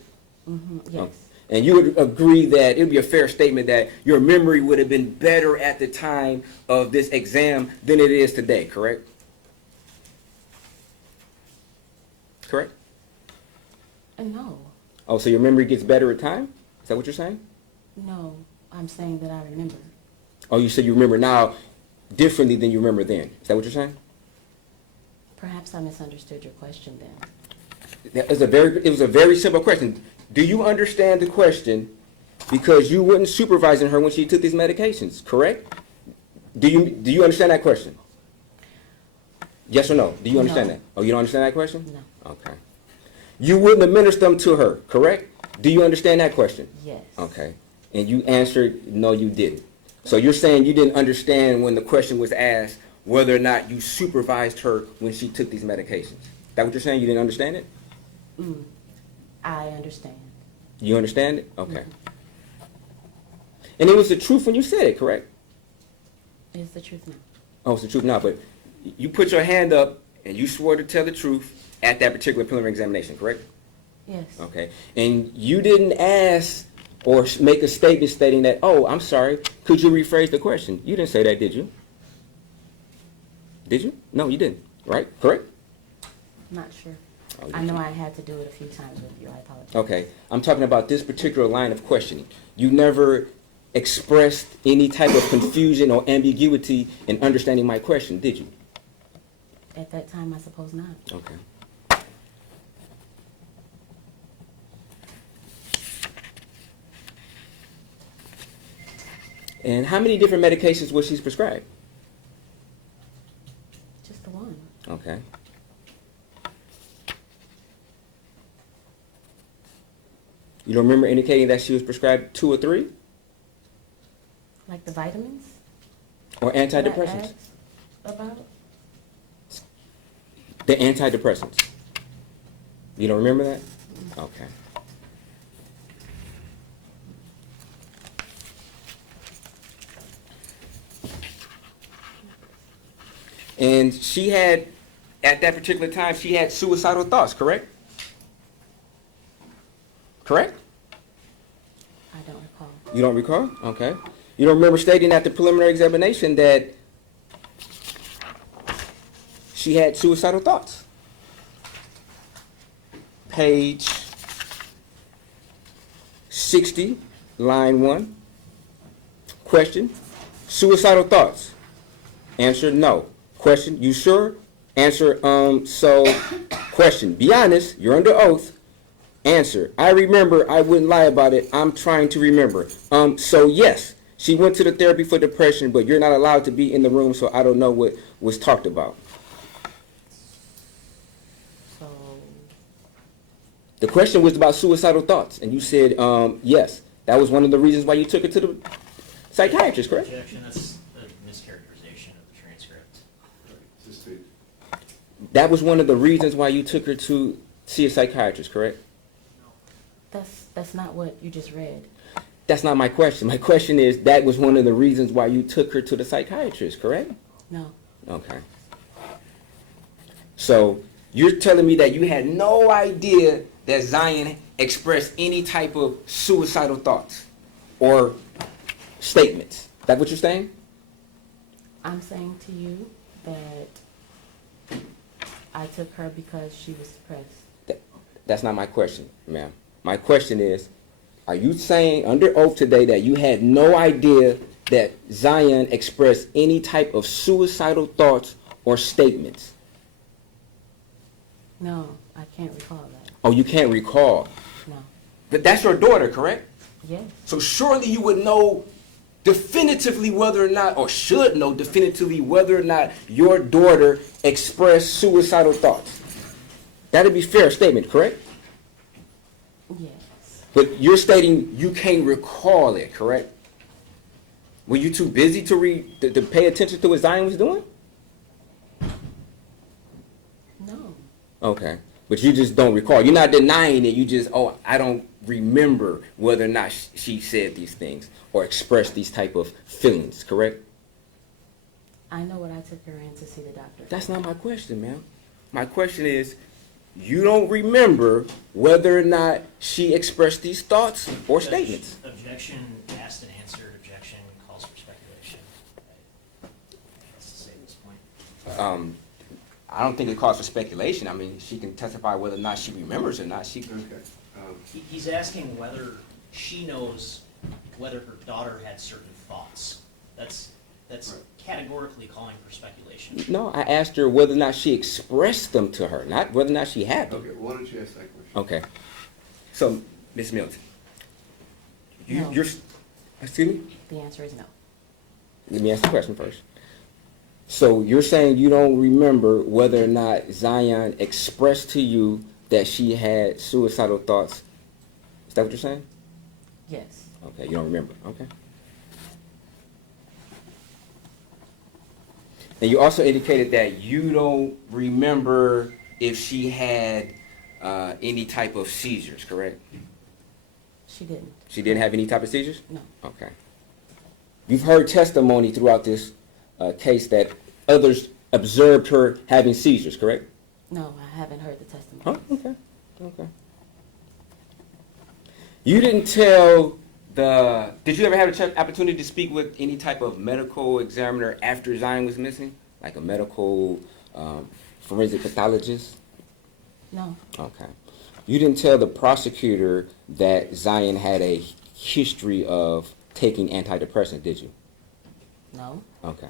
Yes. And you would agree that it would be a fair statement that your memory would have been better at the time of this exam than it is today, correct? Correct? No. Oh, so your memory gets better at time? Is that what you're saying? No. I'm saying that I remember. Oh, you said you remember now differently than you remember then. Is that what you're saying? Perhaps I misunderstood your question then. It was a very simple question. Do you understand the question because you weren't supervising her when she took these medications, correct? Do you understand that question? Yes or no? Do you understand No. that? Oh, you don't understand that question? No. Okay. You wouldn't administer them to her, correct? Do you understand that question? Yes. Okay. And you answered, no, you didn't. So you're saying you didn't understand when the question was asked whether or not you supervised her when she took these medications. Is that what you're saying? You didn't understand it? I understand. You understand it? Okay. And it was the truth when you said it, correct? It's the truth now. Oh, it's the truth now, but you put your hand up and you swore to tell the truth at that particular preliminary examination, correct? Yes. Okay. And you didn't ask or make a statement stating that, oh, I'm sorry, could you rephrase the question? You didn't say that, did you? Did you? No, you didn't, right? Correct? I'm not sure. Oh, you I know didn't. I had to do it a few times with you. I apologize. Okay. I'm talking about this particular line of questioning. You never expressed any type of confusion or ambiguity in understanding my question, did you? At that time, I suppose not. Okay. And how many different medications was she prescribed? Just the one. Okay. You don't remember indicating that she was prescribed 2 or 3? Like the vitamins? Or that I antidepressants? asked about? The antidepressants. You don't remember that? Okay. And she had at that particular time she had suicidal thoughts, correct? Correct? I don't recall. You don't recall? Okay. You don't remember stating at the preliminary examination that she had suicidal thoughts? Page 60, line 1. Question, suicidal thoughts? Answer, no. Question, you sure? Answer, so. Question, be honest, you're under oath. Answer, I remember, I wouldn't lie about it, I'm trying to remember. So yes, she went to the therapy for depression, but you're not allowed to be in the room, so I don't know what was talked about. So, The question was about suicidal thoughts, and you said, yes. That was one of the reasons why you took her to the psychiatrist, correct? Objection, that's a mischaracterization of the transcript. Right, just to, That was one of the reasons why you took her to see a psychiatrist, correct? that's not what you just read. That's not my question. My question is, that was one of the reasons why you took her to the psychiatrist, correct? No. Okay. So, you're telling me that you had no idea that Zion expressed any type of suicidal thoughts or statements. Is that what you're saying? I'm saying to you that I took her because she was depressed. That's not my question, ma'am. My question is, are you saying under oath today that you had no idea that Zion expressed any type of suicidal thoughts or statements? No, I can't recall that. Oh, you can't recall. No. But that's your daughter, correct? Yes. So surely you would know definitively whether or not, or should know definitively whether or not your daughter expressed suicidal thoughts. That'd be a fair statement, correct? Yes. But you're stating you can't recall it, correct? Were you too busy to pay attention to what Zion was doing? No. Okay. But you just don't recall. You're not denying it. You just, I don't remember whether or not she said these things or expressed these type of feelings, correct? I know what I took her in to see the doctor. That's not my question, ma'am. My question is, you don't remember whether or not she expressed these thoughts or statements. Objection asked and answered. Objection calls for speculation. That's to say at this point. I don't think it calls for speculation. I mean, she can testify whether or not she remembers or not. She okay. He's asking whether she knows whether her daughter had certain thoughts. That's Right. categorically calling for speculation. No, I asked her whether or not she expressed them to her, not whether or not she had them. Okay, why don't you ask that question? Okay. So, Ms. Milton, No. you're, excuse me? The answer is no. Let me ask the question first. So you're saying you don't remember whether or not Zion expressed to you that she had suicidal thoughts? Is that what you're saying? Yes. Okay, you don't remember. Okay. And you also indicated that you don't remember if she had any type of seizures, correct? She didn't. She didn't have any type of seizures? No. Okay. You've heard testimony throughout this case that others observed her having seizures, correct? No, I haven't heard the testimony. Oh, okay. Okay. You didn't tell did you ever have an opportunity to speak with any type of medical examiner after Zion was missing? Like a medical forensic pathologist? No. Okay. You didn't tell the prosecutor that Zion had a history of taking antidepressants, did you? No. Okay.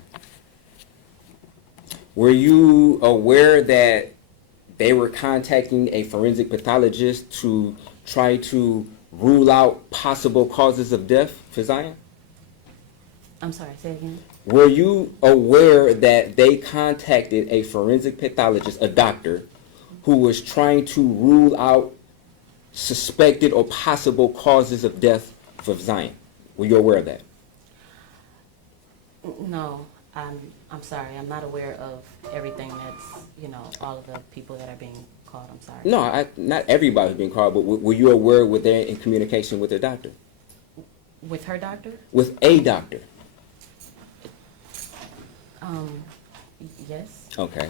Were you aware that they were contacting a forensic pathologist to try to rule out possible causes of death for Zion? I'm sorry, say it again. Were you aware that they contacted a forensic pathologist, a doctor, who was trying to rule out suspected or possible causes of death for Zion? Were you aware of that? No, I'm sorry. I'm not aware of everything that's, all of the people that are being called. I'm sorry. No, not everybody's being called, but were you aware were they in communication with their doctor? With her doctor? With a doctor? Yes, Okay.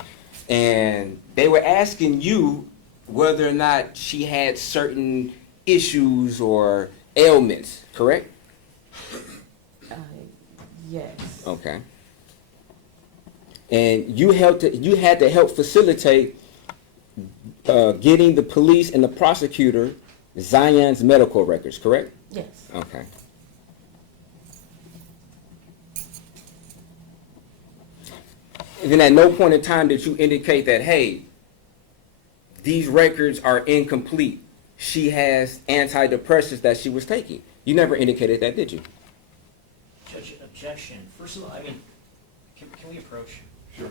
And they were asking you whether or not she had certain issues or ailments, correct? yes, Okay. And you had to help facilitate getting the police and the prosecutor Zion's medical records, correct? yes. Okay. And then at no point in time did you indicate that, hey, these records are incomplete. She has antidepressants that she was taking. You never indicated that, did you? Judge, objection. First of all, I mean, can we approach? Sure.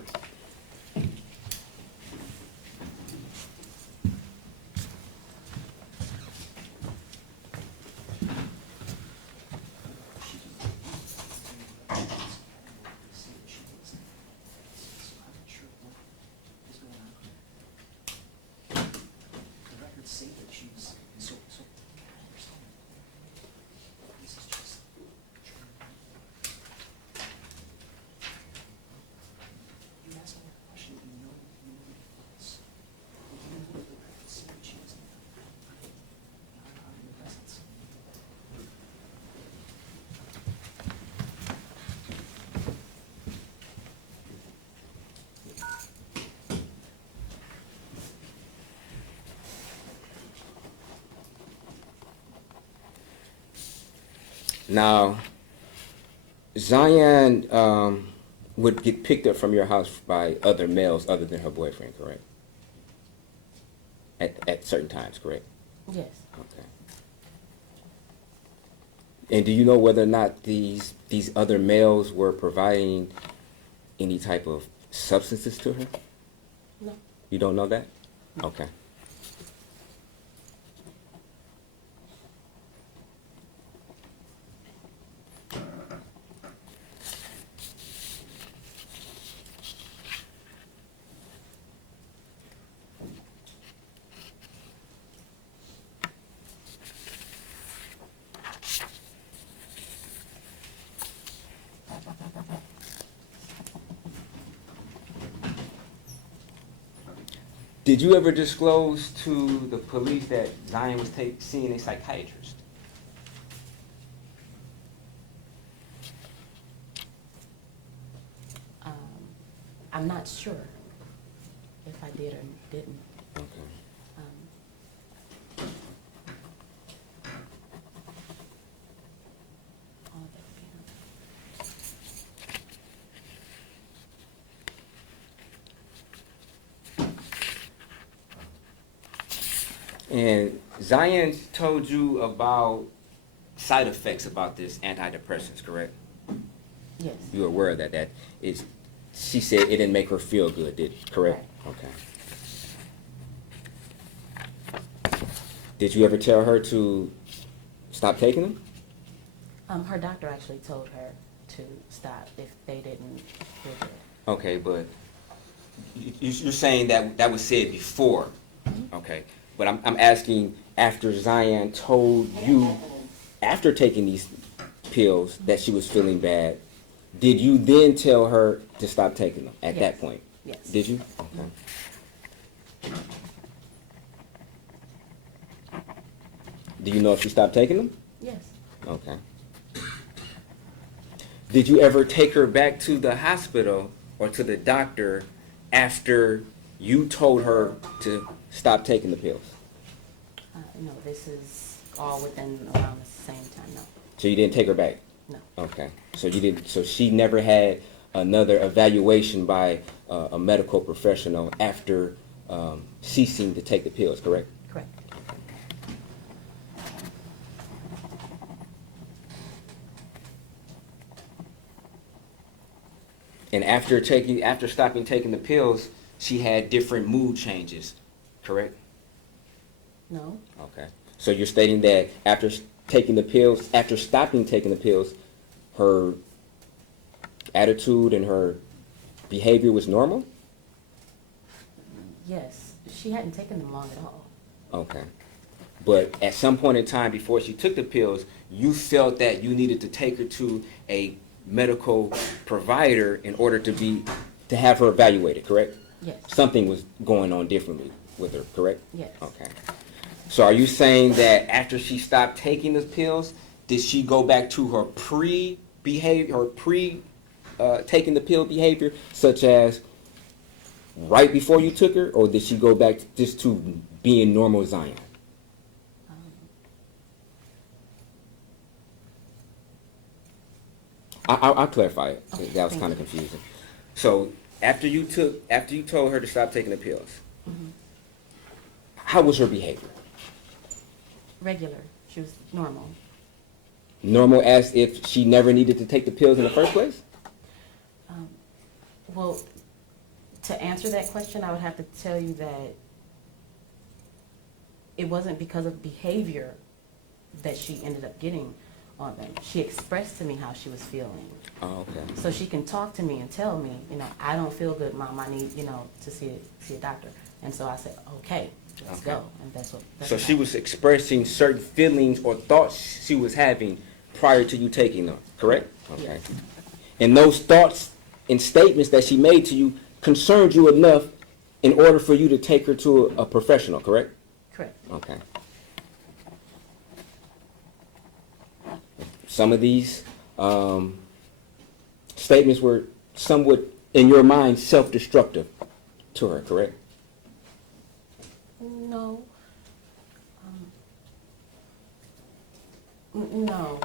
The records say that she was so I understand. This is just you asked me a question, you know this. You know the records say that she was not in the presence. Now, Zion would get picked up from your house by other males other than her boyfriend, correct? At certain times, correct? Yes. Okay. And do you know whether or not these other males were providing any type of substances to her? No. You don't know that? Okay. Did you ever disclose to the police that Zion was seeing a psychiatrist? I'm not sure if I did or didn't. Okay. All that can. And Zion told you about side effects about this antidepressants, correct? Yes. You were aware of that she said it didn't make her feel good, correct? Okay. Did you ever tell her to stop taking them? Her doctor actually told her to stop if they didn't feel good. Okay, but you're saying that was said before, okay? But I'm asking, after Zion told you, after taking these pills, that she was feeling bad, did you then tell her to stop taking them at that point? Yes. Did you? Okay. Do you know if she stopped taking them? Yes. Okay. Did you ever take her back to the hospital or to the doctor after you told her to stop taking the pills? No, this is all within around the same time. No. So you didn't take her back? No. Okay. So you didn't. So she never had another evaluation by a medical professional after ceasing to take the pills, correct? Correct. And after stopping taking the pills, she had different mood changes, correct? No. Okay. So you're stating that after taking the pills, after stopping taking the pills, her attitude and her behavior was normal? Yes. She hadn't taken them long at all. Okay. But at some point in time before she took the pills, you felt that you needed to take her to a medical provider in order to be to have her evaluated, correct? Yes. Something was going on differently with her, correct? Yes. Okay. So are you saying that after she stopped taking the pills, did she go back to her pre-behavior, or taking the pill behavior, such as right before you took her, or did she go back just to being normal Zion? I'll clarify it. Okay, That was thank kind of you. confusing. So after you told her to stop taking the pills, Mhm. how was her behavior? Regular. She was normal. Normal, as if she never needed to take the pills in the first place? Well, to answer that question, I would have to tell you that it wasn't because of behavior that she ended up getting on them. She expressed to me how she was feeling. Oh, okay. So she can talk to me and tell me, I don't feel good, Mom. I need, to see a doctor. And so I said, okay, let's Okay. go. And that's So what she was expressing certain feelings or thoughts she was having prior to you taking them, correct? Okay. Yes. And those thoughts and statements that she made to you concerned you enough in order for you to take her to a professional, correct? Correct. Okay. Some of these statements were somewhat, in your mind, self-destructive to her, correct? No. No.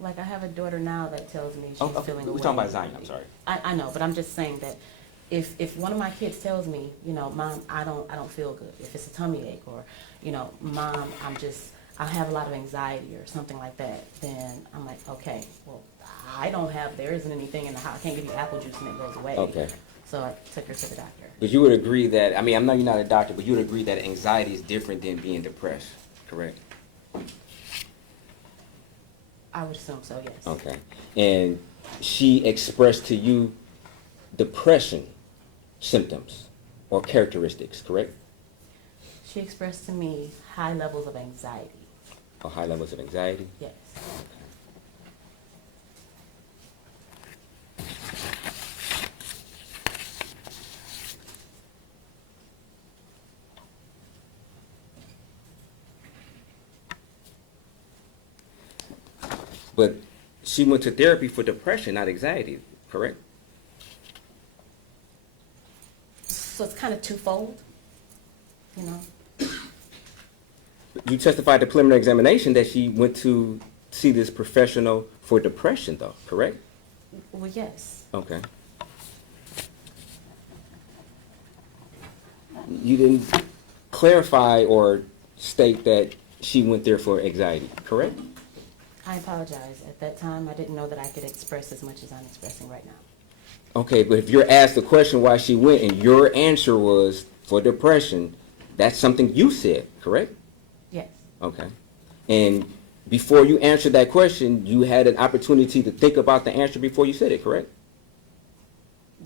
Like, I have a daughter now that tells me she's feeling we're away. talking about Zion, I'm sorry. I know, but I'm just saying that if one of my kids tells me, Mom, I don't feel good, if it's a tummy ache, or, Mom, I have a lot of anxiety or something like that, then I'm like, okay, well, there isn't anything in the house. I can't give you apple juice and it goes away. Okay. So I took her to the doctor. But you would agree that, I know you're not a doctor, but you would agree that anxiety is different than being depressed, correct? I would assume so, yes. Okay. And she expressed to you depression symptoms or characteristics, correct? She expressed to me high levels of anxiety. Or high levels of anxiety? Yes. But she went to therapy for depression, not anxiety, correct? So it's kind of twofold, You testified at the preliminary examination that she went to see this professional for depression, though, correct? Well, yes. Okay. You didn't clarify or state that she went there for anxiety, correct? I apologize. At that time, I didn't know that I could express as much as I'm expressing right now. Okay, but if you're asked the question why she went and your answer was for depression, that's something you said, correct? Yes. Okay. And before you answered that question, you had an opportunity to think about the answer before you said it, correct?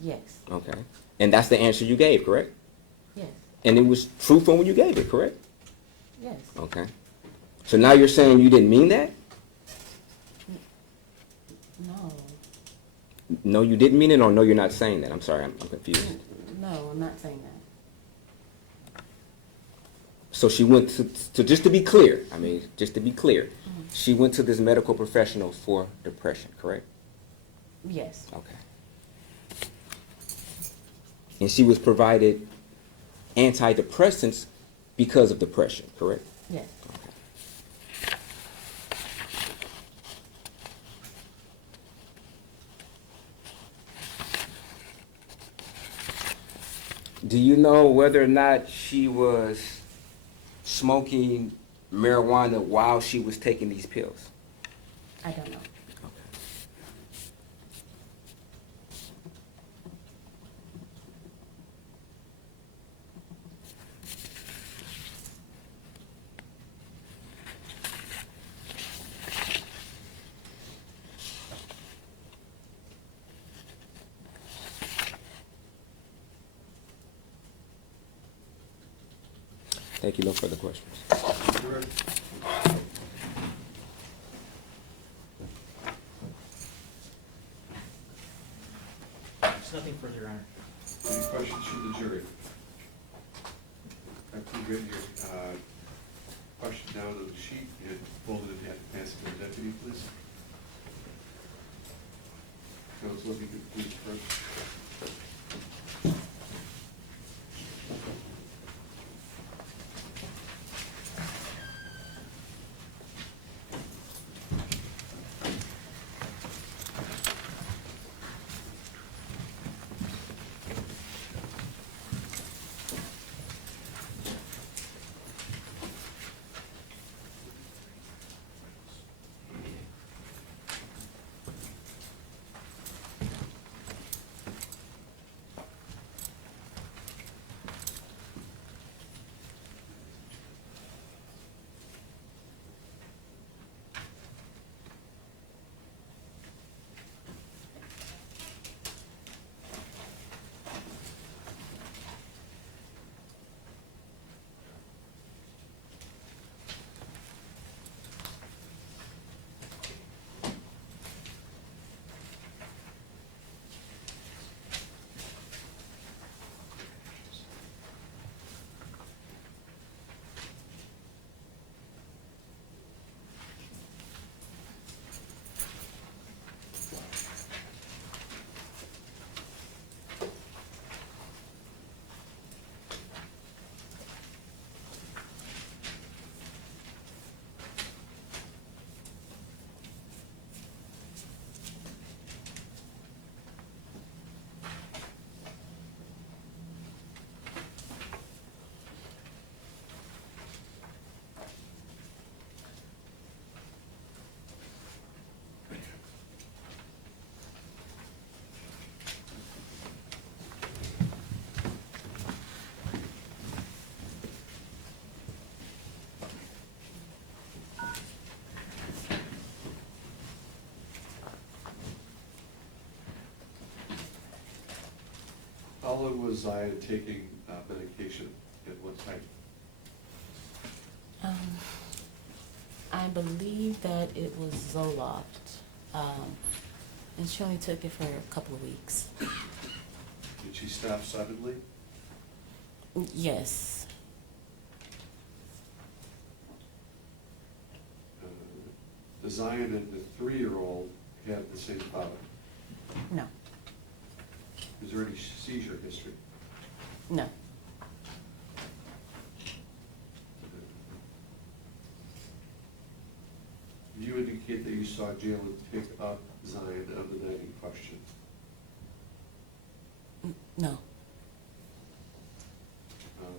Yes. Okay. And that's the answer you gave, correct? Yes. And it was truthful when you gave it, correct? Yes. Okay. So now you're saying you didn't mean that? No. No, you didn't mean it, or no, you're not saying that? I'm sorry, I'm confused. No, I'm not saying that. So she went to just to be clear, she went to this medical professional for depression, correct? Yes. Okay. And she was provided antidepressants because of depression, correct? Yes. Do you know whether or not she was smoking marijuana while she was taking these pills? I don't know. Thank you. No further questions. There's nothing further, Your Honor. to the jury. After you get your question down on the sheet and fold it in half and pass it to the deputy, please. Counsel, if you could please approach. How long was I taking medication at what time? I believe that it was Zoloft, and she only took it for a couple of weeks. Did she stop suddenly? Yes, The Zion and the 3-year-old had the same father. no, Is there any seizure history? no, You indicate that you saw Jaylin pick up Zion on the night in question. no. Um,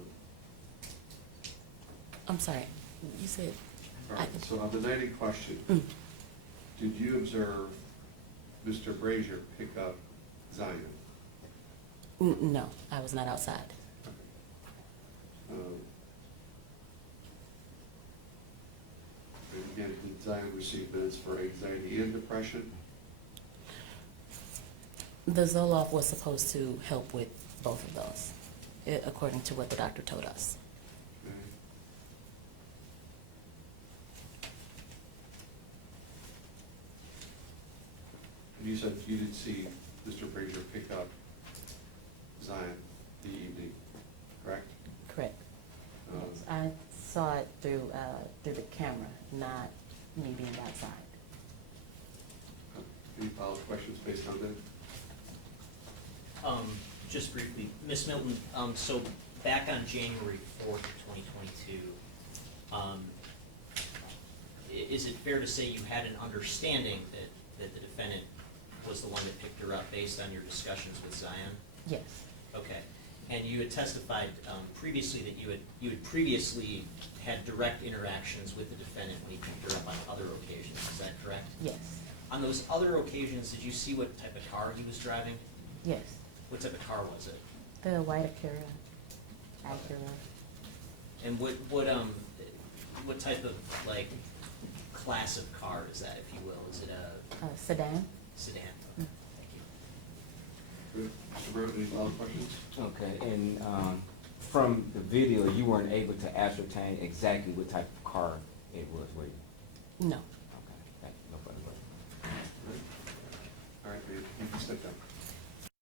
I'm sorry, you said, All right, so on the night in question, mm, did you observe Mr. Brazier pick up Zion? no, I was not outside. Um, And again, did Zion receive meds for anxiety and depression? The Zoloft was supposed to help with both of those, according to what the doctor told us. Okay. And you said you did see Mr. Brazier pick up Zion the evening, correct? Correct. Um, I saw it through the camera, not me being outside. Any follow-up questions based on that? Just briefly, Ms. Milton, so back on January 4th, 2022, is it fair to say you had an understanding that the defendant was the one that picked her up based on your discussions with Zion? Yes, Okay. And you had testified previously that you had previously had direct interactions with the defendant when he picked her up on other occasions, is that correct? yes, On those other occasions, did you see what type of car he was driving? yes. What type of car was it? The white Acura. And what type of, like, class of car is that, if you will? Is it a Sedan. sedan? Mm. Thank you. Good. Mr. Burton, any follow-up questions? Okay, and from the video, you weren't able to ascertain exactly what type of car it was, were you? No,